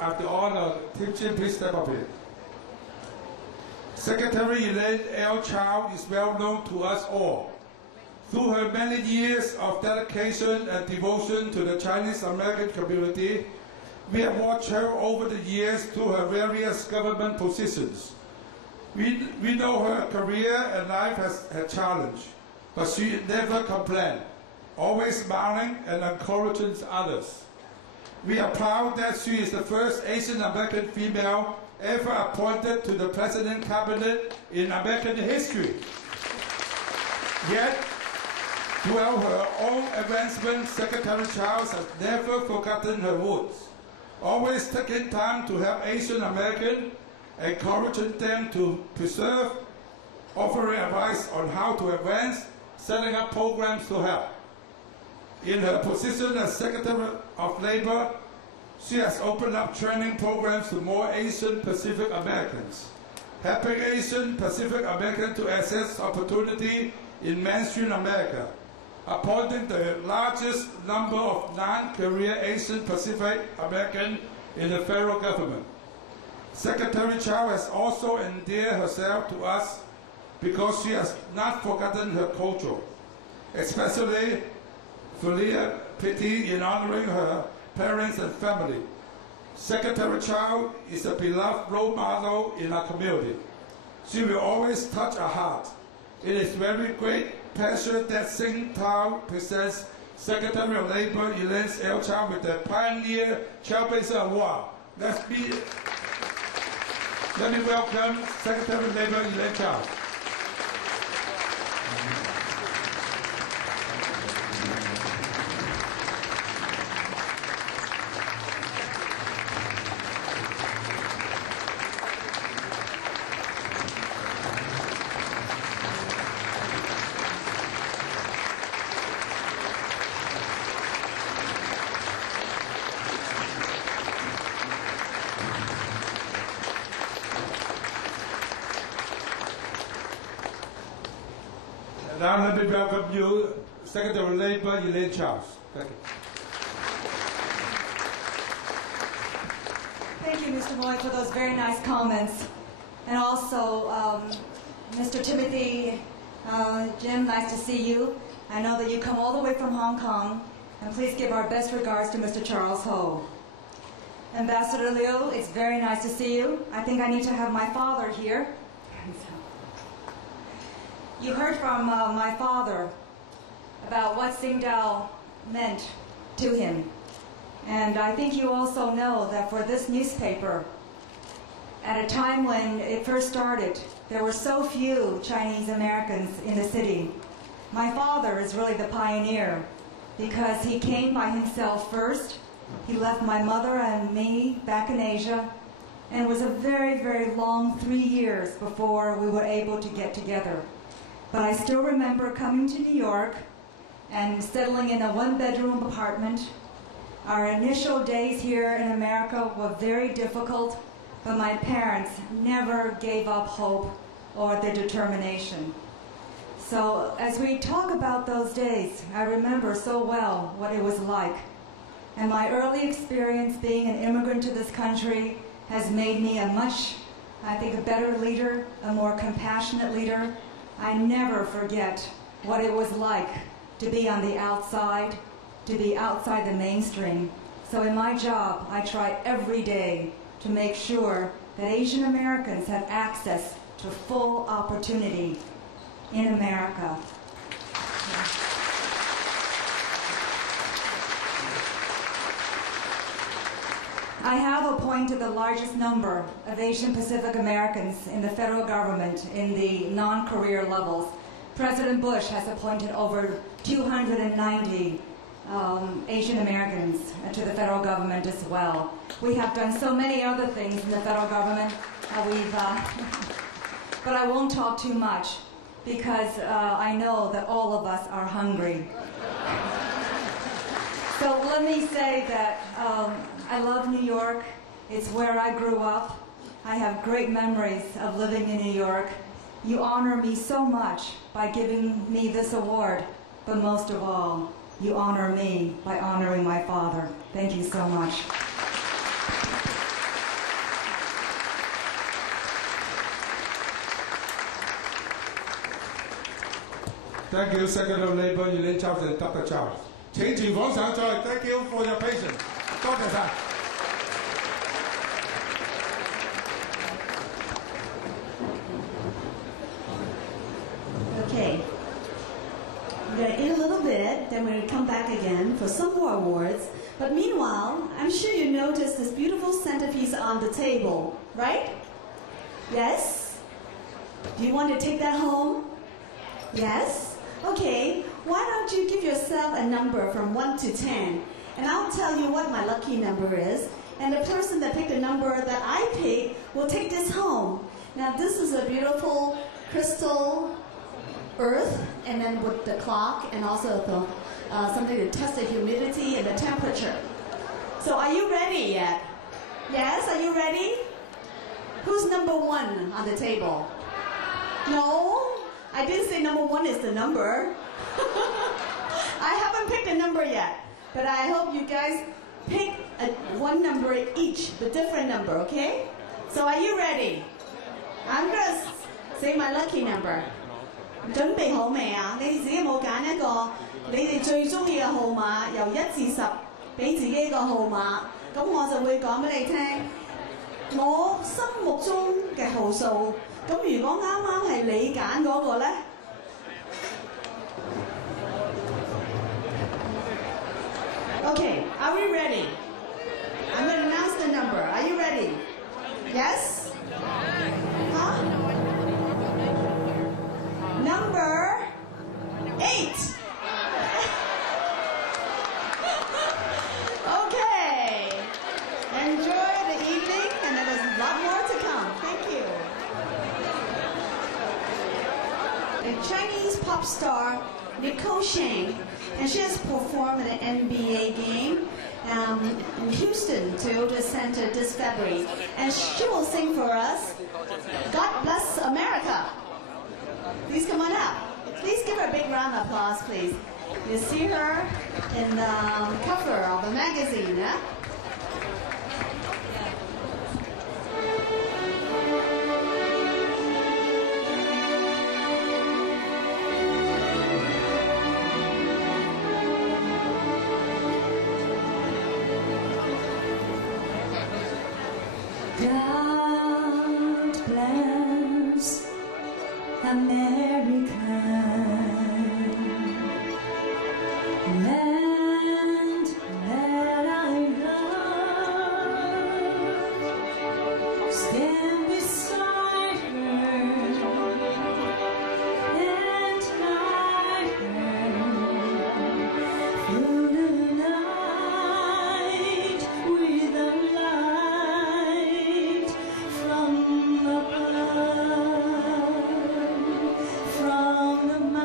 I have the honor, Tim, please step up here. Secretary Elaine L. Chao is well known to us all. Through her many years of dedication and devotion to the Chinese American community, we have watched her over the years through her various government positions. We know her career and life has had challenge, but she never complained, always smiling and encouraging others. We are proud that she is the first Asian American female ever appointed to the President Cabinet in American history. Yet, throughout her own advancement, Secretary Chao has never forgotten her roots, always taking time to help Asian Americans, encouraging them to preserve, offering advice on how to advance, setting up programs to help. In her position as Secretary of Labor, she has opened up training programs to more Asian Pacific Americans, helping Asian Pacific Americans to access opportunity in mainstream America, appointing the largest number of non-career Asian Pacific Americans in the federal government. Secretary Chao has also endeared herself to us because she has not forgotten her culture, especially filial piety in honoring her parents and family. Secretary Chao is a beloved role model in our community. She will always touch our heart. It is very great pleasure that Sing Tao presents Secretary of Labor Elaine L. with the Pioneer Trailblazer Award. Let me welcome Secretary of Labor Elaine Chao. Now let me welcome you, Secretary of Labor Elaine Chao. Thank you. Thank you, Mr. Moy, for those very nice comments. And also, Mr. Timothy, Jim, nice to see you. I know that you come all the way from Hong Kong, and please give our best regards to Mr. Charles Ho. Ambassador Liu, it's very nice to see you. I think I need to have my father here. You heard from my father about what Tsingtao meant to him. And I think you also know that for this newspaper, at a time when it first started, there were so few Chinese Americans in the city. My father is really the pioneer because he came by himself first. He left my mother and me back in Asia, and it was a very, very long 3 years before we were able to get together. But I still remember coming to New York and settling in a one-bedroom apartment. Our initial days here in America were very difficult, but my parents never gave up hope or their determination. So as we talk about those days, I remember so well what it was like. And my early experience being an immigrant to this country has made me a much, I think, a better leader, a more compassionate leader. I never forget what it was like to be on the outside, to be outside the mainstream. So in my job, I try every day to make sure that Asian Americans have access to full opportunity in America. I have appointed the largest number of Asian Pacific Americans in the federal government in the non-career levels. President Bush has appointed over 290 Asian Americans to the federal government as well. We have done so many other things in the federal government. But I won't talk too much because I know that all of us are hungry. So let me say that I love New York. It's where I grew up. I have great memories of living in New York. You honor me so much by giving me this award, but most of all, you honor me by honoring my father. Thank you so much. Thank you, Secretary of Labor Elaine Chao and Dr. Chao. 請前方上載 Thank you for your patience. 多謝晒。Okay. We're going to eat a little bit, then we're going to come back again for some more awards. But meanwhile, I'm sure you noticed this beautiful centerpiece on the table. right? Yes? Do you want to take that home? Yes? Okay, why don't you give yourself a number from 1 to 10, and I'll tell you what my lucky number is, and the person that picked the number that I picked will take this home. Now this is a beautiful crystal earth, and then with the clock, and also the, something to test the humidity and the temperature. So are you ready yet? Yes, are you ready? Who's number 1 on the table? No? I didn't say number 1 is the number. I haven't picked a number yet, but I hope you guys pick one number each, the different number, okay? So are you ready? I'm gonna say my lucky number. 準備好未啊？你哋自己有冇揀一個你哋最中意嘅號碼，由1至10，俾自己一個號碼，咁我就會講俾你聽，我心目中嘅號數。咁如果啱啱係你揀嗰個咧 ？Okay, are we ready? I'm going to announce the number. Are you ready? Yes? Huh? Number 8. Okay. Enjoy the evening, and there's a lot more to come. Thank you. A Chinese pop star, Nicole Shane, and she has performed in an NBA game in Houston, Toyota Center this February. And she will sing for us, God Bless America. Please come on up. Please give her a big round of applause, please. You see her in the cover of the magazine, yeah? God bless America, land that I love. Stand beside her and guide her through the night with a light from above, from the mountain.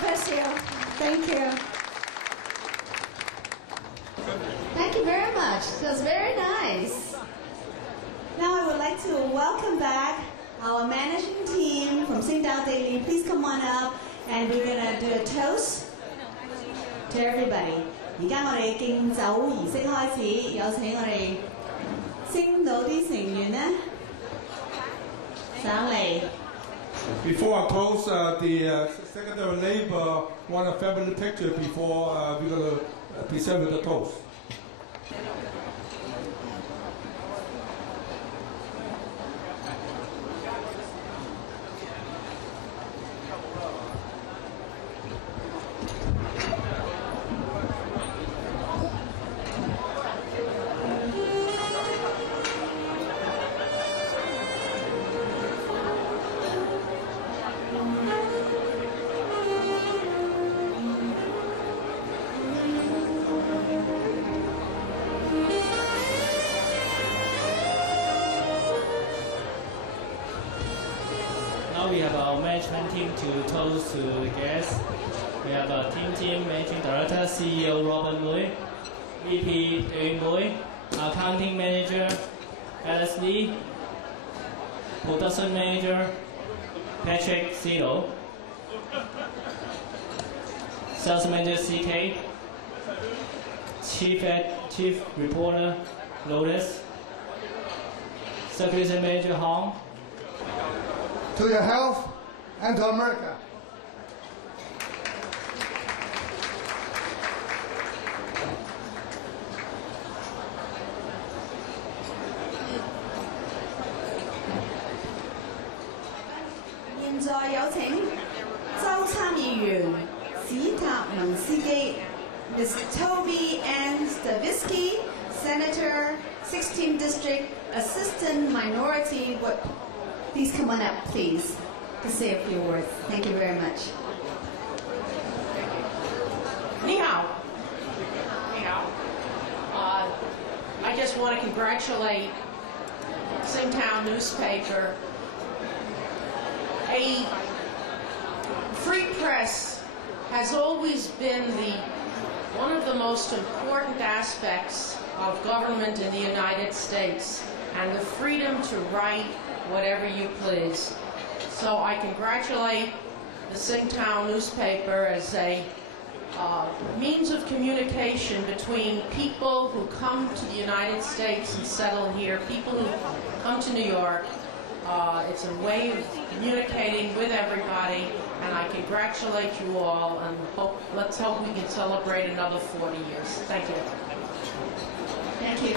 God bless you. Thank you. Thank you very much. That was very nice. Now I would like to welcome back our managing team from Tao Daily. Please come on up, and we're gonna do a toast to everybody. 而家我哋敬酒儀式開始，有請我哋星島啲成員咧上嚟。 Before I toast, the Secretary of Labor want a family picture before we're going to present with the toast. Now we have our management team to toast to the guests. We have our team managing director, CEO Robin Lui, VP Eun Lui, accounting manager Alice Lee, production manager Patrick Zito, sales manager CK, chief reporter Lotus, circulation manager Hong. To your health and to America. Now有請州參議員史塔文斯基 Ms. Toby Ann Stavisky, Senator, 16th District, Assistant Minority Whip. Please come on up, please, to say a few words. Thank you very much. 你好. I just want to congratulate Tsingtao newspaper. A free press has always been one of the most important aspects of government in the United States, and the freedom to write whatever you please. So I congratulate the Tsingtao newspaper as a means of communication between people who come to the United States and settle here, people who come to New York. It's a way of communicating with everybody, and I congratulate you all, and let's hope we can celebrate another 40 years. Thank you. Thank you.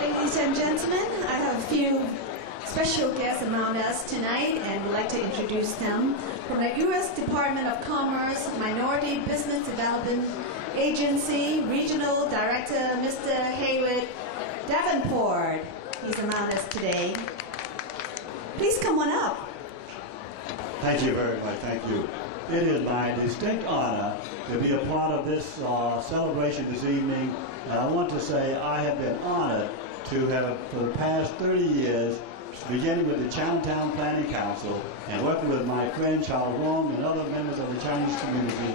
Ladies and gentlemen, I have a few special guests among us tonight, and would like to introduce them. From the U.S. Department of Commerce, Minority Business Development Agency, Regional Director, Mr. Haywood Davenport. He's among us today. Please come on up. Thank you very much. Thank you. It is my distinct honor to be a part of this celebration this evening. And I want to say I have been honored to have, for the past 30 years, beginning with the Chinatown Planning Council and working with my friend Chao and other members of the Chinese community.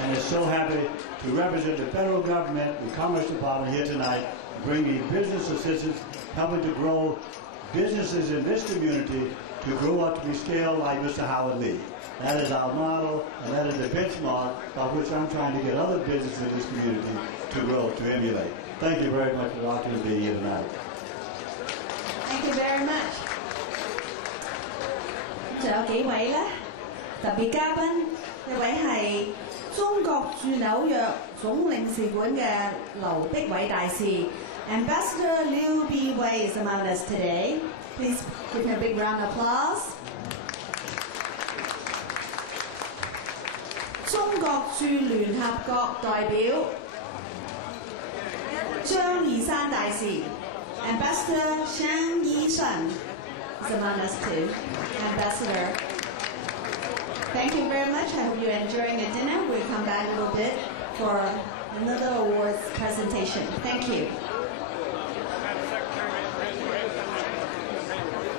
And is so happy to represent the federal government and Commerce Department here tonight, bringing business assistance, helping to grow businesses in this community to grow up to be scaled like Mr. Howard Lee. That is our model, and that is the benchmark by which I'm trying to get other businesses in this community to grow, to emulate. Thank you very much for the opportunity to be here tonight. Thank you very much. 仲有幾位咧？特別嘉賓，一位係中國駐紐約總領事館嘅劉碧偉大使 ，Ambassador Liu B. Wei is among us today. Please give him a big round of applause. 中國駐聯合國代表張義山大使 Ambassador Shang Yi-shen is among us too. Ambassador. Thank you very much. I hope you're enjoying your dinner. We'll come back a little bit for another awards presentation. Thank you.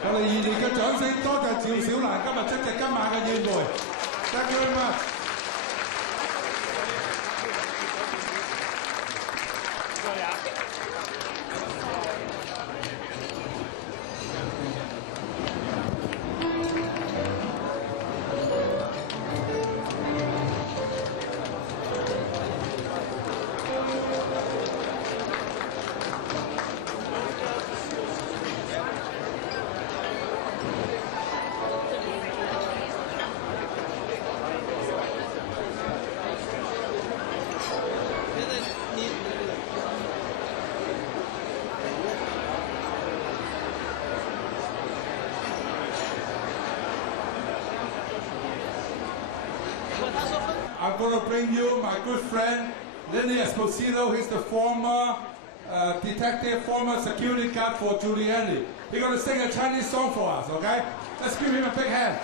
我哋熱烈嘅掌聲，多謝趙小蘭今日出席今晚嘅宴會。Thank you very much. I'm going to bring you my good friend, Lenny Esposito. He's the former detective, former security guard for Giuliani. He's going to sing a Chinese song for us, okay? Let's give him a big hand.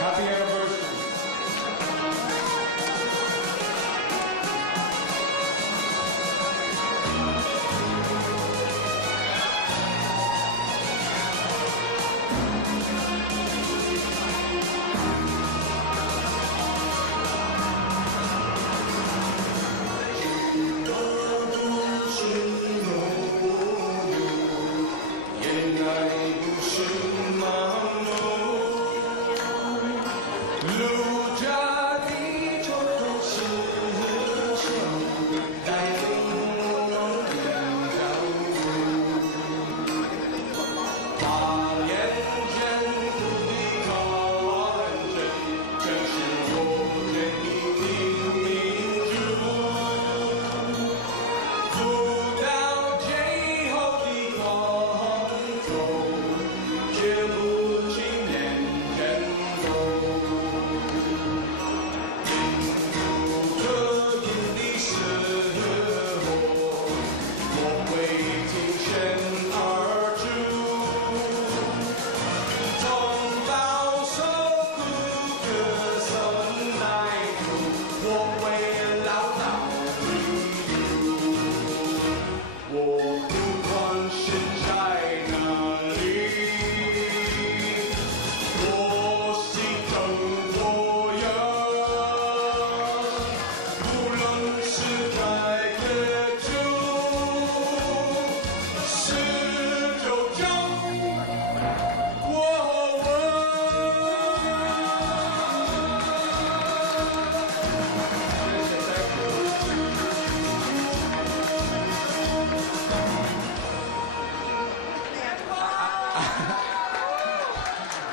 Happy anniversary. My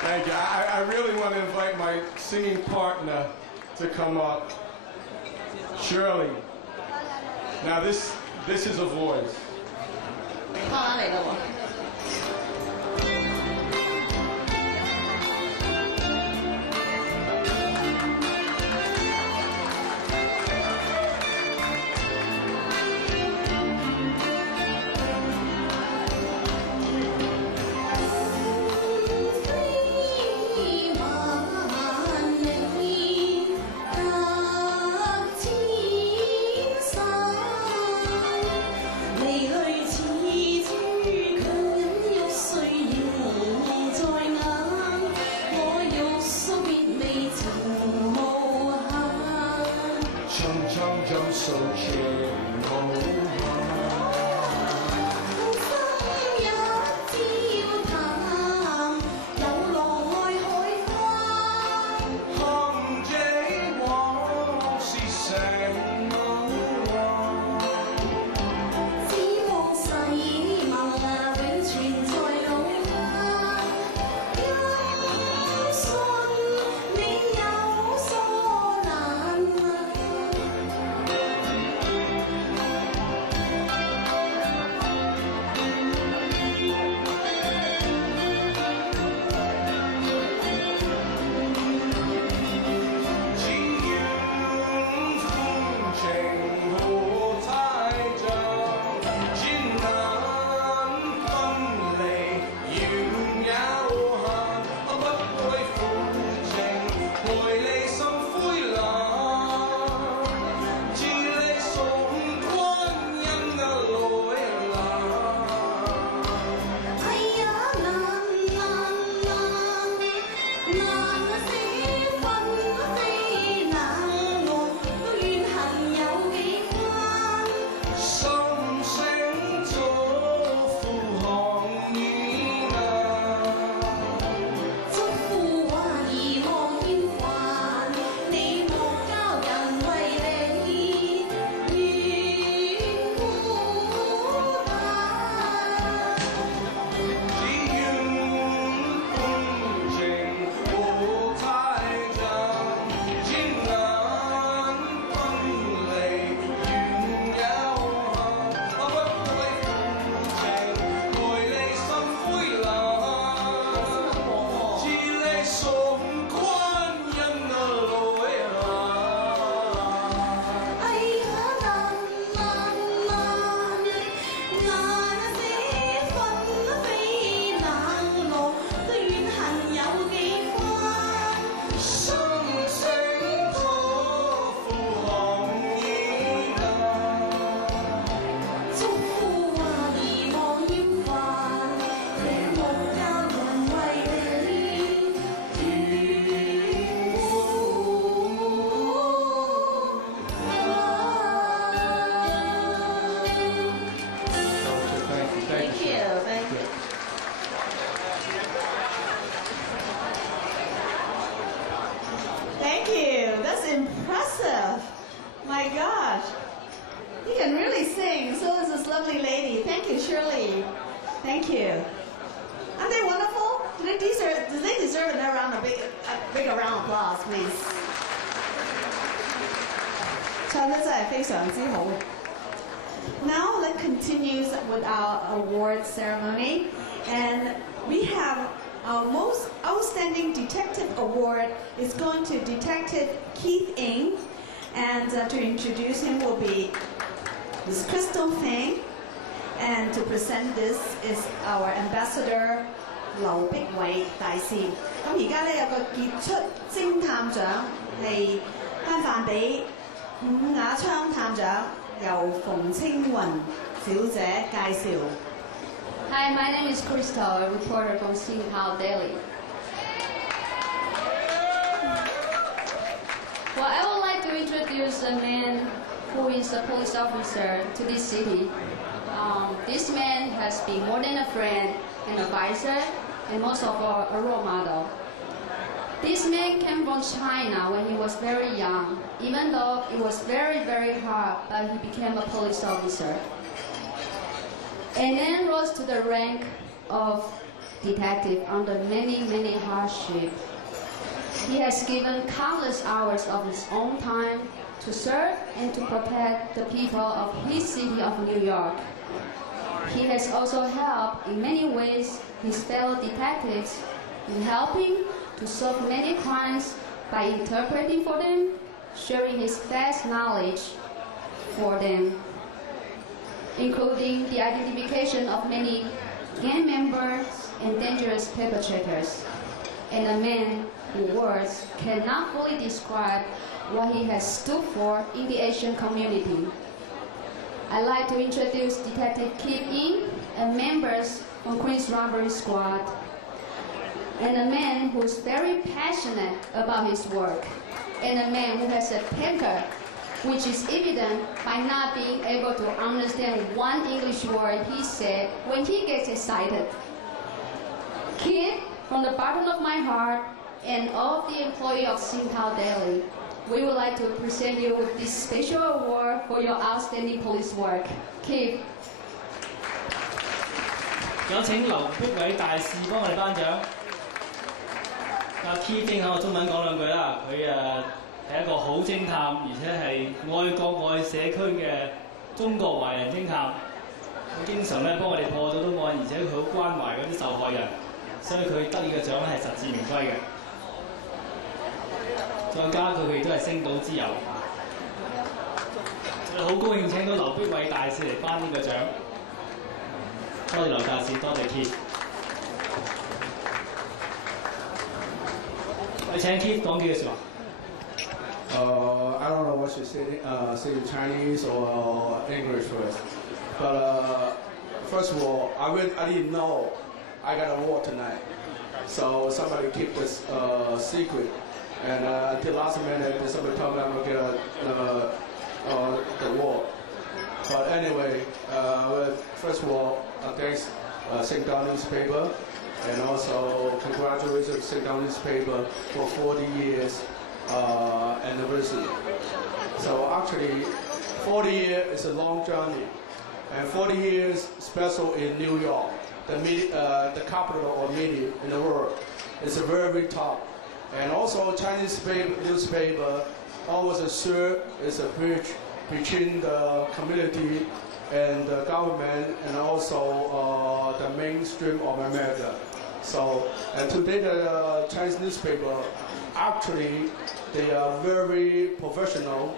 Thank you. I really want to invite my singing partner to come up, Shirley. Now this is a voice. 翻嚟啦喎！ Now let's continue with our award ceremony, and we have our most outstanding detective award is going to Detective Keith Ng, and to introduce him will be Ms. Crystal Fang, and to present this is our ambassador 劉碧偉大使。咁而家咧有個傑出偵探獎係頒發俾伍雅昌探長。 由馮青雲小姐介紹。Hi, my name is Crystal, a reporter from Tao Daily. Well, I would like to introduce a man who is a police officer to this city. This man has been more than a friend, an advisor, and most of all, a role model. This man came from China when he was very young, even though it was very, very hard, but he became a police officer. And then rose to the rank of detective under many, many hardships. He has given countless hours of his own time to serve and to protect the people of his city of New York. He has also helped in many ways his fellow detectives in helping to solve many crimes by interpreting for them, sharing his vast knowledge for them, including the identification of many gang members and dangerous perpetrators, and a man whose words cannot fully describe what he has stood for in the Asian community. I'd like to introduce Detective Kip In and members from Queen's Robbery Squad, and a man who's very passionate about his work, and a man who has a temper which is evident by not being able to understand one English word he said when he gets excited. Kip, from the bottom of my heart, and all of the employees of Tao Daily, we would like to present you with this special award for your outstanding police work. Kip. 有請劉碧偉大使幫我哋頒獎。阿 Key 經喺我中文講兩句啦，佢係一個好偵探，而且係愛國愛社區嘅中國華人偵探。佢經常幫我哋破咗多案，而且佢好關懷嗰啲受害人，所以佢得意嘅獎係實至名歸嘅。再加佢亦都係星島之友。我哋好高興請到劉碧偉大使嚟頒呢個獎。多謝劉大使，多謝 Keith。我哋請 Keith 講幾句説話。I don't know what she said, say in Chinese or English first. But first of all, I didn't know I got an award tonight. So somebody kept this secret. And until last minute, somebody told me I'm going to get the award. But anyway, first of all, thanks Singdao newspaper. And also congratulations Singdao newspaper for 40 years anniversary. So actually 40 years is a long journey, and 40 years special in New York, the capital of media in the world. It's a very, very top. And also Chinese newspaper always serve as a bridge between the community and the government, and also the mainstream of America. So, and today the Chinese newspaper, actually, they are very professional,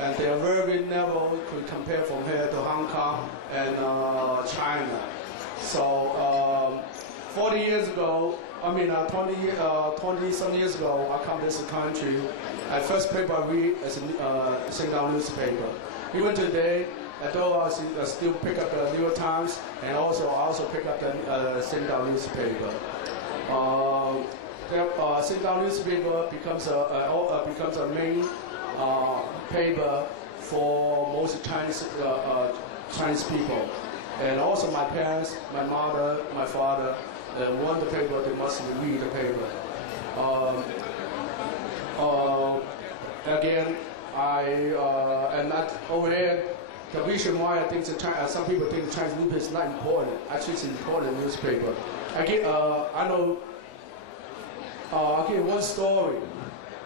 and they are very never could compare from here to Hong Kong and China. So, 40 years ago, 20-some years ago, I come to this country. The first paper I read is a Singdao newspaper. Even today, although I still pick up the New York Times, and also I also pick up the Singdao newspaper. Singdao newspaper becomes a main paper for most Chinese people, and also my parents, my mother, my father, want the paper. They must read the paper. Again, and that over here. The reason why I think some people think the Chinese newspaper is not important. Actually, it's an important newspaper. Again, I know. One story.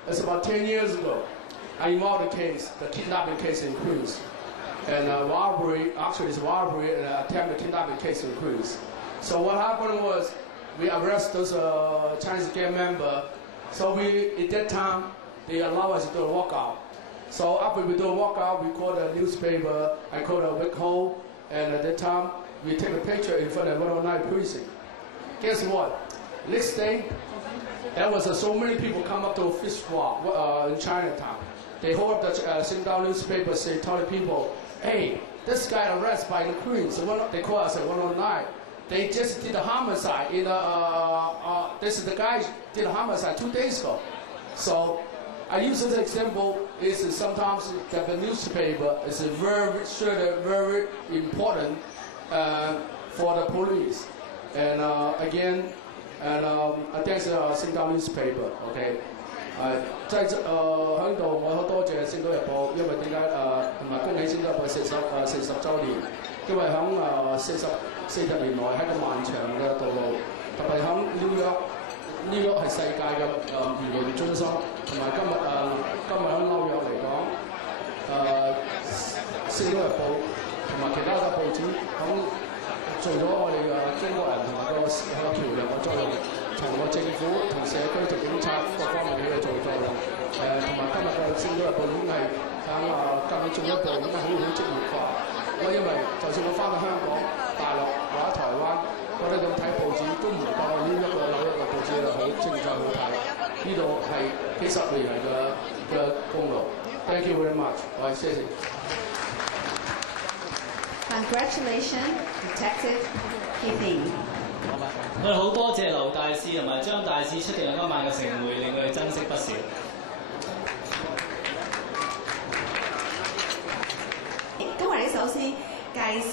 It's about 10 years ago. I involved a case, the kidnapping case in Queens, and robbery. Actually, it's robbery and attempted kidnapping case in Queens. So what happened was we arrested those Chinese gang member. So at that time they allow us to do a walkout. So after we do a walkout, we call the newspaper, I call the Wick Hole, and at that time, we take a picture in front of 109 precinct. Guess what? Next day, there was so many people come up to Fish Squad in Chinatown. They hold up the Singdao newspaper, telling people, hey, this guy arrested by the Queens. So they call us at 109. They just did a homicide. This is the guy did a homicide 2 days ago. So I use this example is sometimes that the newspaper is very important for the police. And again, thanks Singdao newspaper. Okay. 喺度我好多謝《星島日報》，因為點解同埋恭喜《星島日報》40週年，因為喺40年來喺個漫長嘅道路，特別喺嘅娛樂中心，同埋今日喺紐約嚟講，《星島日報》同埋其他嘅報紙咁做咗我哋嘅中國人同埋個橋梁嘅作用，從個政府同社區同警察各方面喺度做作用。同埋今日嘅《星島日報》已經係更進一步，已經好職業化。因為就算我翻到香港、大陸或者台灣，我哋咁睇報紙都唔夠呢一個報紙好精彩好睇。呢度係幾十年嚟嘅功勞。Thank you very much， 我係謝謝。Congratulations, Detective Keeping。我哋好多謝劉大使同埋張大使出席今晚嘅盛會，令我哋珍惜不少。今日你首先介紹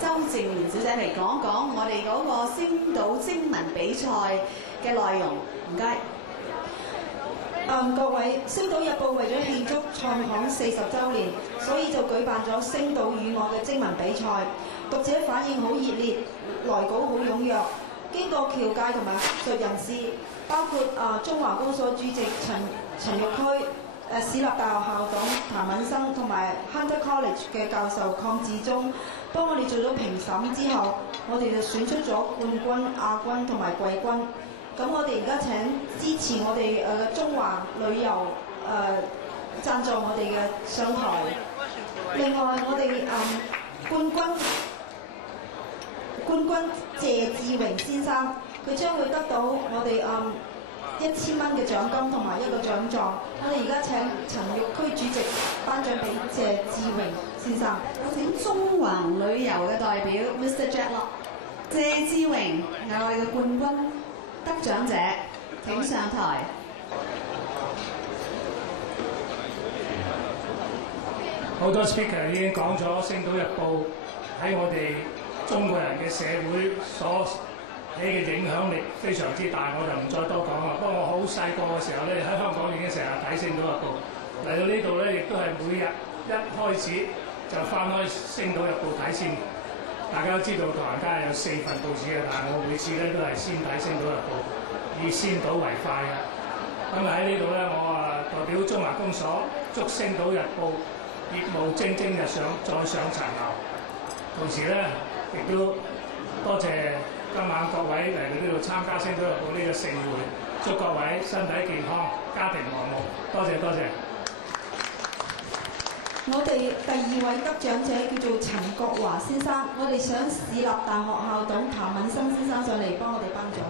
周靜蓮小姐嚟講講我哋嗰個星島徵文比賽嘅內容，唔該。各位，《星島日報》為咗慶祝創刊40週年，所以就舉辦咗《星島與我》嘅徵文比賽。讀者反應好熱烈，來稿好踴躍。經過僑界同埋學術人士，包括中華公所主席陳玉區、市立大學校長譚敏生同埋 Hunter College 嘅教授鄺志忠，幫我哋做咗評審之後，我哋就選出咗冠軍、亞軍同埋季軍。咁我哋而家請支持我哋中華旅遊贊助我哋嘅上台。另外我哋冠軍謝志榮先生，佢將會得到我哋1000蚊嘅獎金同埋一個獎狀。我哋而家請陳玉區主席頒獎俾謝志榮先生。有請中環旅遊嘅代表 Mr. Jack 謝志榮係我哋嘅冠軍得獎者，請上台。好多 speaker 已經講咗《星島日報》喺我哋中國人嘅社會所起嘅影響力非常之大，我就唔再多講啦。不過我好細個嘅時候咧，喺香港已經成日睇《星島日報》，嚟到呢度咧，亦都係每日一開始就翻開《星島日報》睇先。大家都知道唐人街有4份報紙嘅，但係我每次咧都係先睇《星島日報》，以先睹為快嘅。咁喺呢度咧，我代表中華公所祝《星島日報》業務蒸蒸日上，再上層樓。同時咧，亦都多謝今晚各位嚟到呢度參加《星島日報》呢個盛會，祝各位身體健康，家庭和睦。多謝多謝。我哋第2位得獎者叫做陳國華先生，我哋想市立大學校董譚敏生先生上嚟幫我哋頒獎。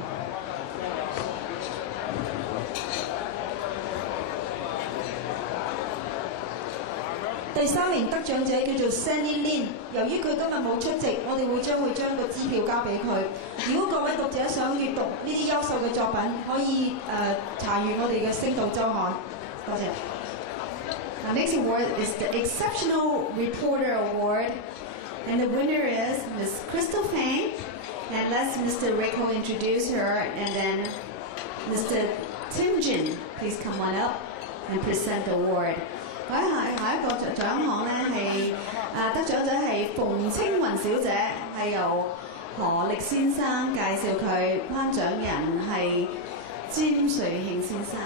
第3名得獎者叫做 Sandy Lin， 由於佢今日冇出席，我哋將會將個支票交俾佢。如果各位讀者想閱讀呢啲優秀嘅作品，可以查閱我哋嘅星島週刊。多謝。Our next award is the Exceptional Reporter Award, and the winner is Ms. Crystal Fang. And let's Mr. Rico introduce her, and then Mr. Tim Jin, please come on up and present the award. 下一個獎項咧係得獎者係馮青雲小姐，係由何力先生介紹佢，頒獎人係詹瑞慶先生。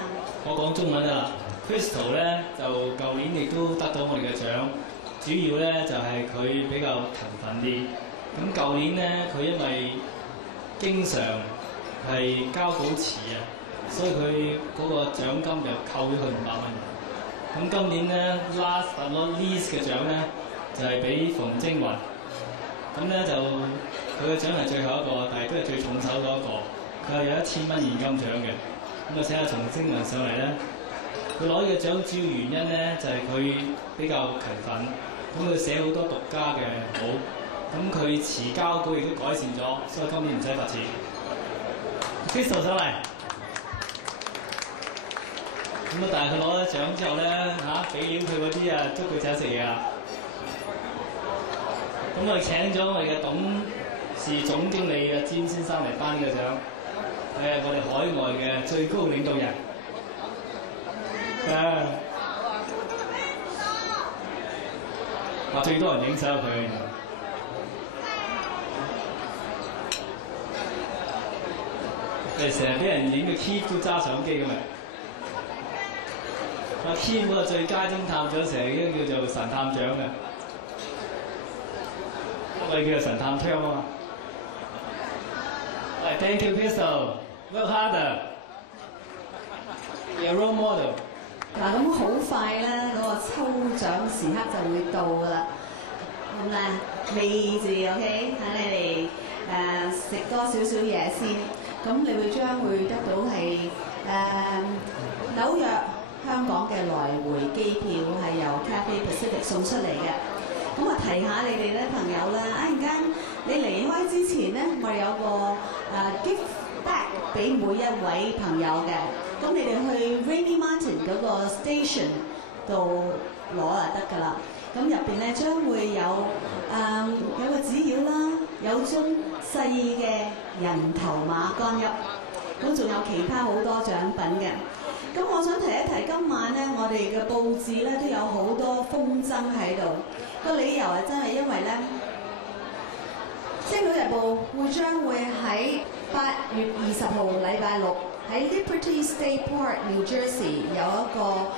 我講中文啦。Crystal 咧就舊年亦都得到我哋嘅獎，主要咧就係佢比較勤奮啲。咁舊年咧佢因為經常係交稿遲啊，所以佢嗰個獎金就扣咗佢500蚊。咁今年咧 last but not least 嘅獎咧就係俾馮晶雲。咁咧就佢嘅獎係最後一個，但係都係最重手嗰一個。佢係有1000蚊現金獎嘅。咁我請阿馮晶雲上嚟咧。佢攞呢個獎主要原因咧，就係佢比較勤奮，咁佢寫好多獨家嘅稿，咁佢遲交稿亦都改善咗，所以今年唔使罰錢。Crystal 上嚟，咁但係佢攞咗獎之後咧俾料佢嗰啲捉佢請食嘢啦。咁我哋請咗我哋嘅董事總經理詹先生嚟頒呢個獎，係我哋海外嘅最高領導人。話最多人影相佢。誒成日俾人影嘅 Keith 都揸相機咁啊！阿 Keith 嗰個最佳偵探獎成日已經叫做神探獎嘅，我哋叫做神探槍啊嘛。喂 ，Thank you, Crystal，work harder，be a role model。嗱，咁好快咧，嗰個抽獎時刻就會到噶啦。咁咧，未字 OK， 等你哋食多少少嘢先。咁你會將會得到係紐約香港嘅來回機票，係由 Cathay Pacific 送出嚟嘅。咁啊，提下你哋咧朋友啦，一陣間你離開之前咧，我哋有個gift bag 俾每一位朋友嘅。咁你哋去 Rainy Mountain 嗰個 station 度攞就得㗎啦。咁入邊咧將會有有個紙鷂啦，有樽細嘅人頭馬干邑，咁仲有其他好多獎品嘅。咁我想提一提，今晚咧我哋嘅佈置咧都有好多風箏喺度。個理由係真係因為咧，《星島日報》將會喺8月20號禮拜六喺 Liberty State Park, New Jersey 有一個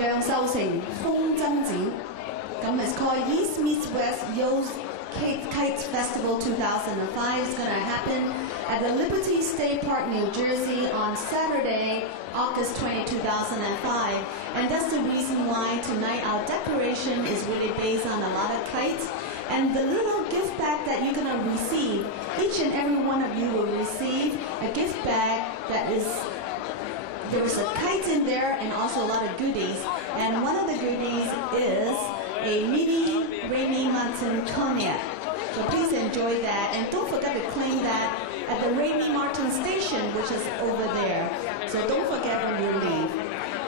楊秀成風箏展。咁it's called East meets West Yo's Kite Festival 2005. It's going to happen at the Liberty State Park, New Jersey on Saturday, August 20, 2005. And that's the reason why tonight our decoration is really based on a lot of kites. And the little gift bag that you're going to receive, each and every one of you will receive a gift bag that is, there's a kite in there and also a lot of goodies. And one of the goodies is a mini Rainy Mountain cognac. So please enjoy that. And don't forget to claim that at the Rainy Mountain station, which is over there. So don't forget when you leave.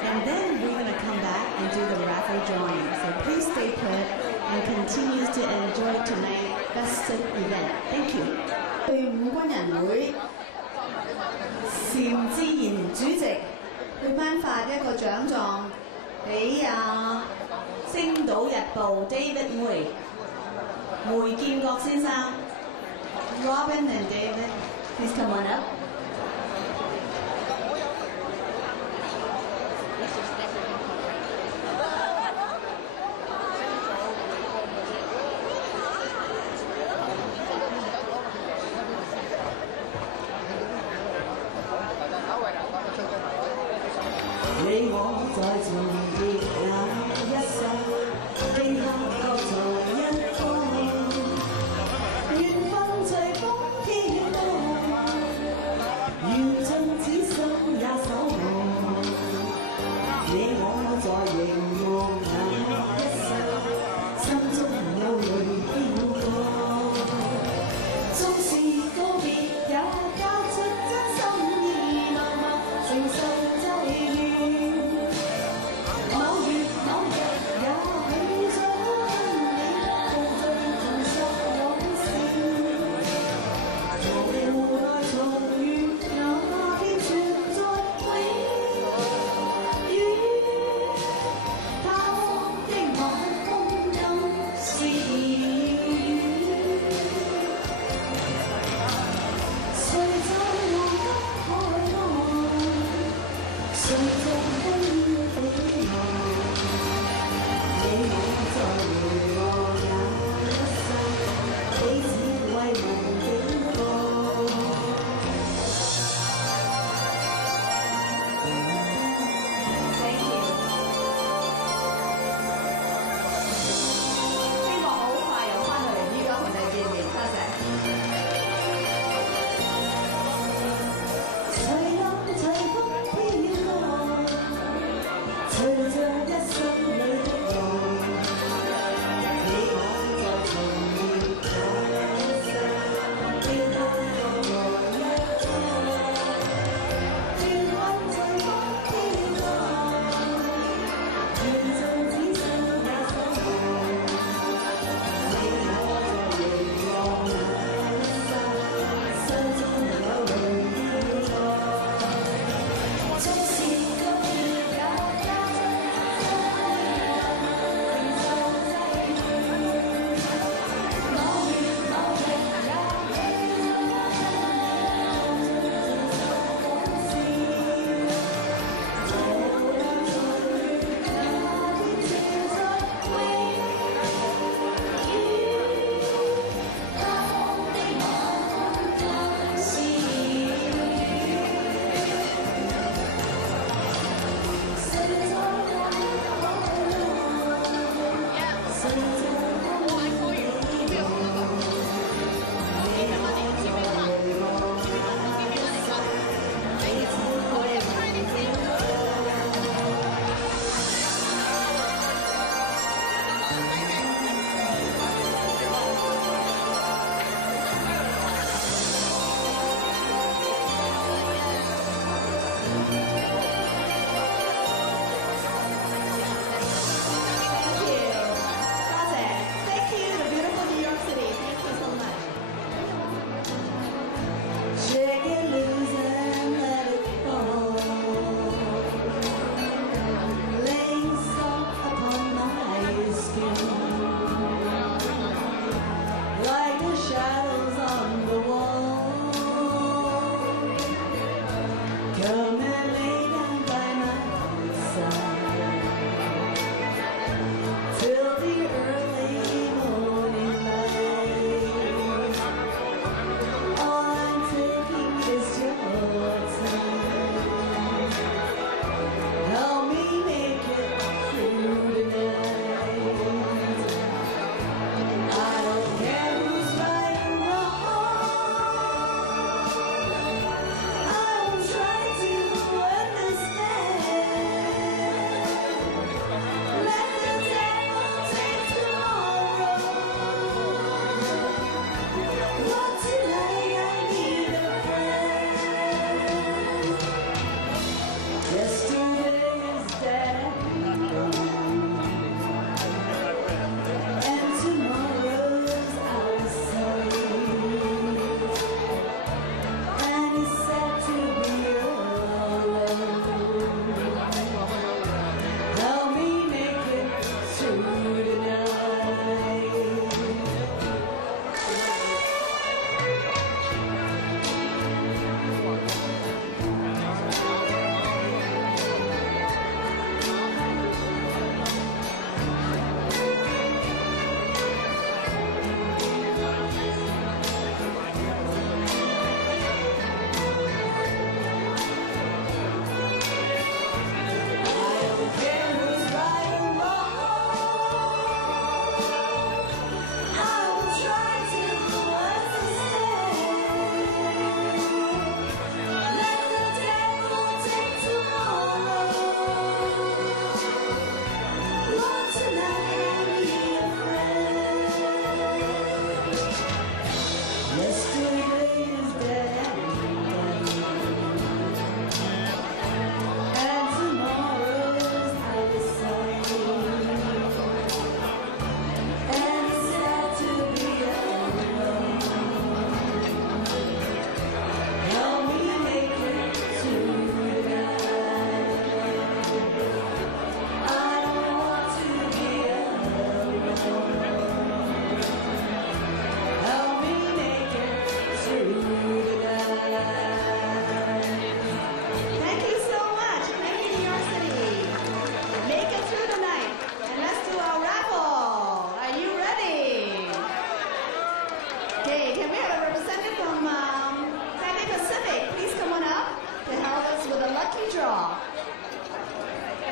And then we're going to come back and do the raffle drawing. So please stay put and continue to enjoy tonight's festive event. Thank you. 對伍軍人會禪自然主席去頒發一個獎狀俾《星島日報》David 梅劍國先生 Robin and David, please come on up. 你我在重疊那一世，定下各在一方，緣分隨風飄蕩，緣盡此生也守望。你我在凝望那一世，心中有淚飄過。縱是告別，也交出真心意，默默承受際遇。某月某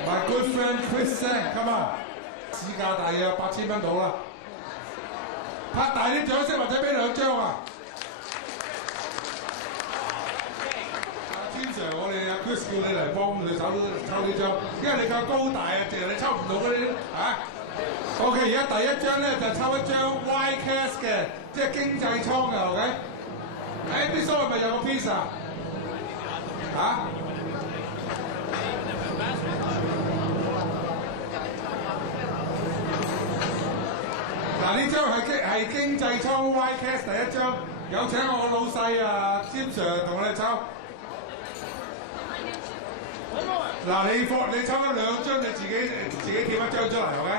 My good friend Chris Sang，come on， 市價大約8000蚊到啦。拍大啲掌聲或者俾2張啊！天 Sir， 我哋阿 Chris 叫你嚟幫你抽呢張，因為你夠高大啊，淨係你抽唔到嗰啲嚇。OK， 而家第1張咧就抽一張 Y Cast 嘅，即係經濟艙嘅 ，OK？ 誒，啲蘇係咪有個 pizza？ 嚇？嗱，呢張係經濟艙 Y Cast 第1張，有請我老細啊詹 Sir 同我哋抽。嗱，你抽咗2張，你自己貼1張出嚟 ，OK？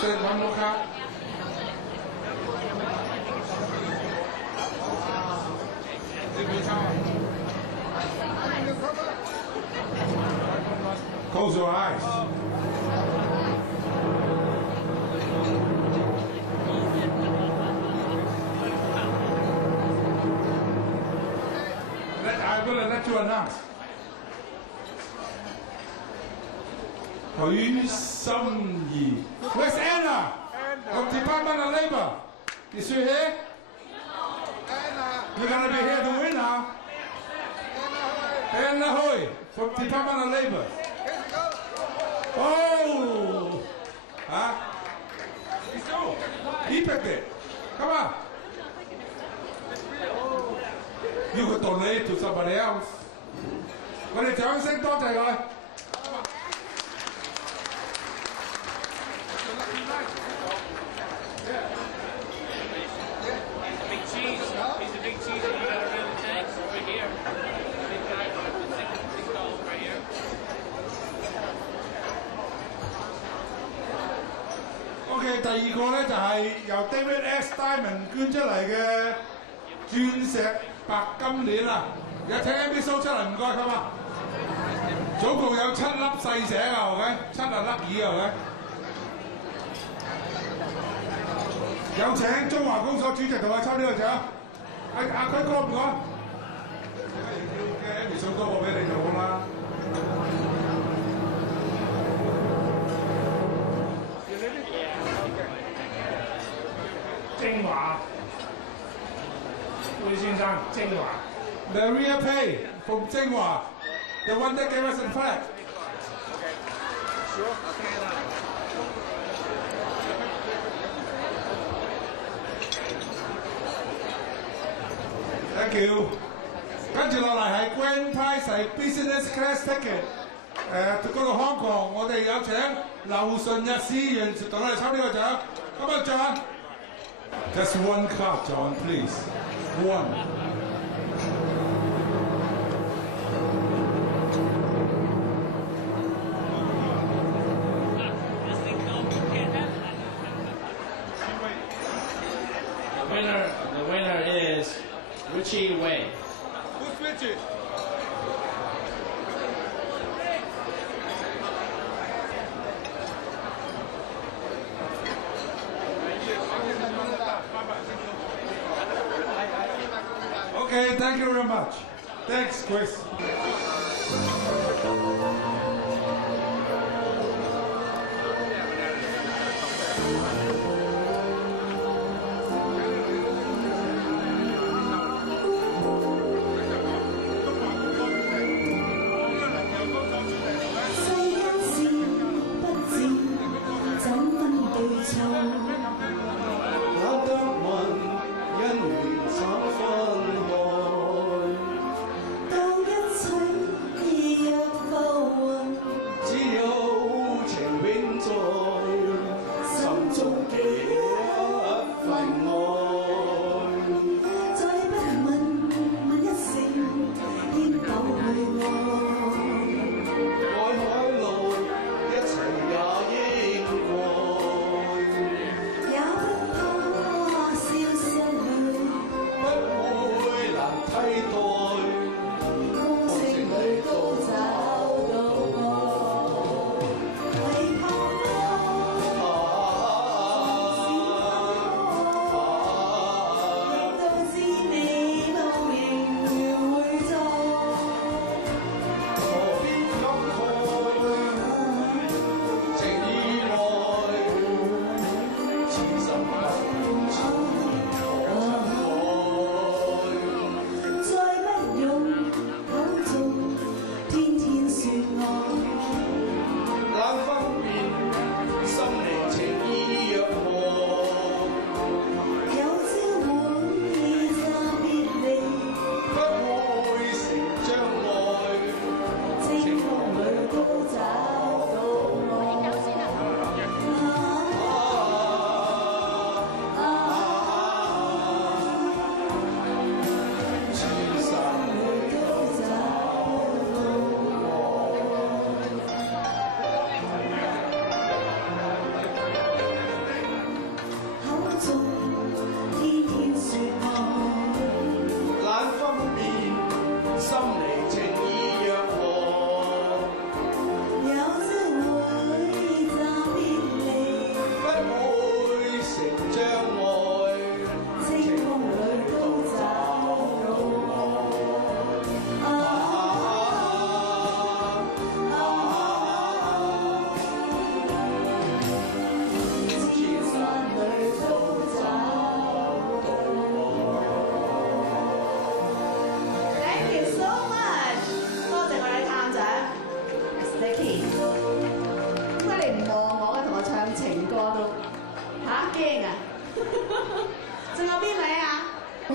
Take one more card. Close your eyes. I'm going to let you announce. 許心怡 ，Where's Anna? From Department of Labor. Is she here? You're gonna be here to win now. Anna Hui from Department of Labor. Oh, huh? He picked it. Come on. You could donate to somebody else. 我哋掌聲多謝佢。OK， 第2個咧就係由 David S. Diamond 捐出嚟嘅鑽石白金鏈啊！有請 MB 蘇出嚟，唔該佢嘛。總共有7粒細寫啊 ，OK， 7粒耳啊 ，OK。有請中華公所主席同我抽呢個獎。阿區哥唔該。嘅 MB 蘇哥我俾你就好啦。精華，會先生，精華。Maria Pay from 精華 ，the one that gave us the flag. Thank you. 跟住落嚟係 Grand Prize 係 Business Class Ticket， go to Hong Kong， 我哋有請劉順日議員同我哋抽呢個獎。咁啊，John。Just one card, John, please. One. The winner is Richie Wei. Who's Richie? Okay, thank you very much. Thanks, Chris. Hãy subscribe cho kênh Ghiền Mì Gõ để không bỏ lỡ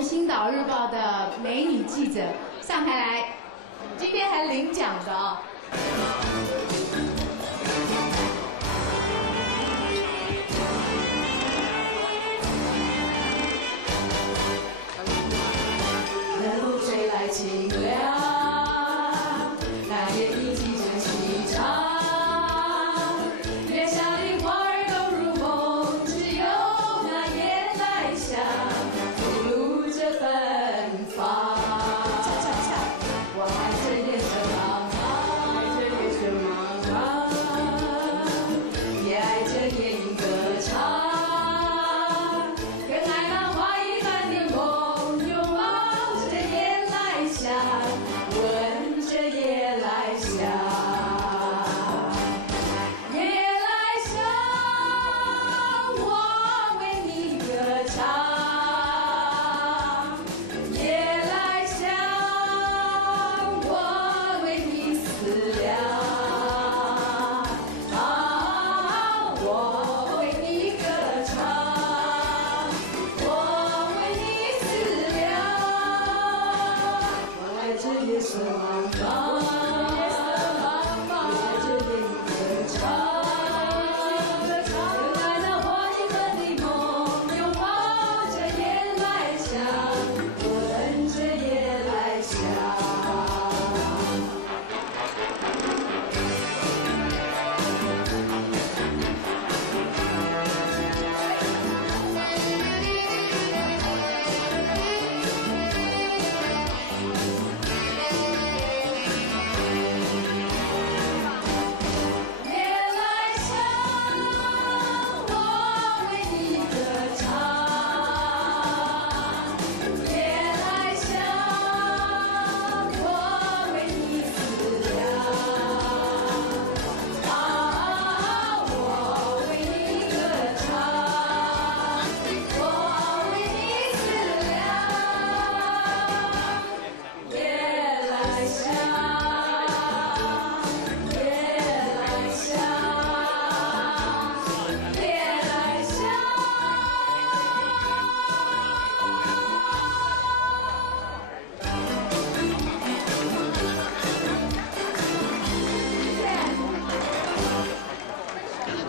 星岛日报的美女记者上台来，今天还领奖的啊。能够吹来清凉，那夜已几阵沏茶。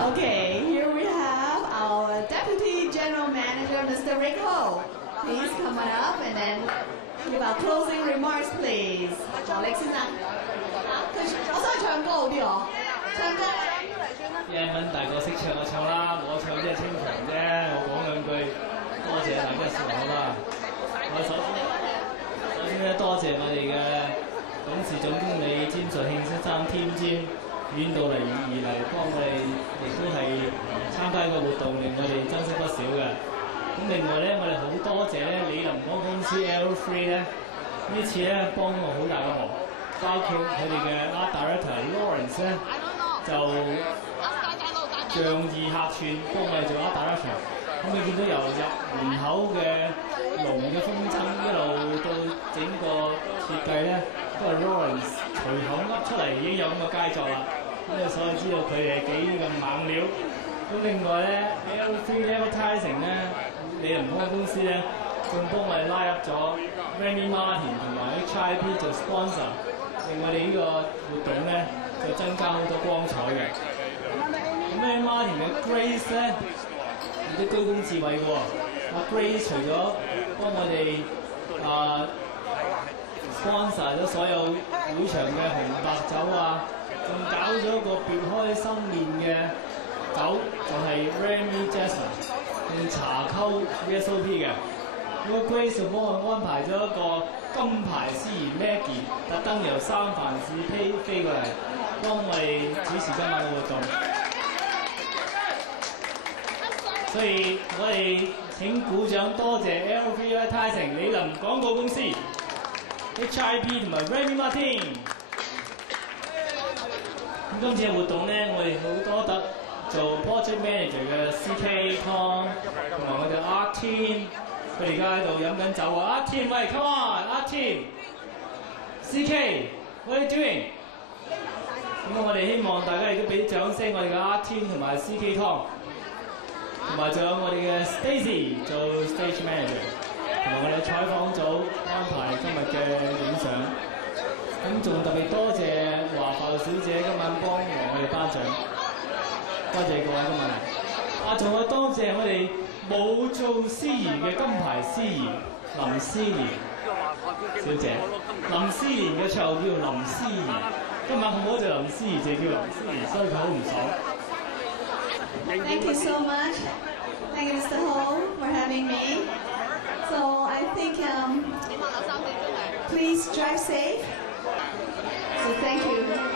Okay, here we have our Deputy General Manager, Mr. Rick Ho. Please come on up and then give our closing remarks, please. 好，力先生。我想唱歌好啲哦，唱歌。英文大個識唱就唱啦，我唱即係清場啫。我講兩句，多謝大家説好啦。我首先咧，多謝我哋嘅董事總經理詹瑞慶先生添尖。 遠道而嚟幫我哋，亦都係參加呢個活動，令我哋珍惜不少嘅。咁另外咧，我哋好多謝咧李林光公司 L3 咧，呢次咧幫我好大嘅忙，包括佢哋嘅 Art Director Lawrence 咧，就仗義客串幫我哋做 Art Director。咁你見到由入門口嘅龍嘅風箏一路到整個設計咧，都係 Lawrence 隨口噏出嚟已經有咁嘅佳作啦。 咁你所以知道佢哋幾咁猛料。咁另外咧 ，L3 Advertising 咧，李林光公司咧，仲幫我哋拉入咗 Remy Martin 同埋 HIP 做 sponsor， 令我哋呢個活動咧就增加好多光彩嘅。咁 Remy Martin 嘅 Grace 咧，亦都居功至偉嘅喎。阿 Grace 除咗幫我哋sponsor 咗所有會場嘅紅白酒啊。 仲搞咗一個別開生面嘅酒，就係 Remy Jasmine 用茶溝 VSOP 嘅。咁個 Grace 幫我安排咗一個金牌司儀 Maggie， 特登由三藩市飛過嚟，幫我哋主持今晚嘅活動。所以我哋請鼓掌，多謝 L3 Advertising 李林廣告公司、HIP 同埋 Remy Martin。 今次嘅活動咧，我哋好多得做 project manager 嘅 CK Tom 同埋我哋 Art Team， 佢哋而家喺度飲緊酒啊 ！Art Team， 喂 ，come on，Art Team，CK，what are you doing？ 咁我哋希望大家亦都俾掌聲我哋嘅 Art Team 同埋 CK Tom， 同埋仲有我哋嘅 Stacy 做 stage manager， 同埋我哋採訪組安排今日嘅影相。咁仲特別多謝華埠小姐今晚幫我哋頒獎，多謝各位今日嚟。仲有多謝我哋冇做司儀嘅金牌司儀林思蓮小姐。林思蓮嘅綽號叫林思儀，今晚冇咗林思儀就叫林思儀，所以佢好唔爽。Thank you so much. Thank you, Mr. Ho, for having me. So I think please drive safe. So thank you.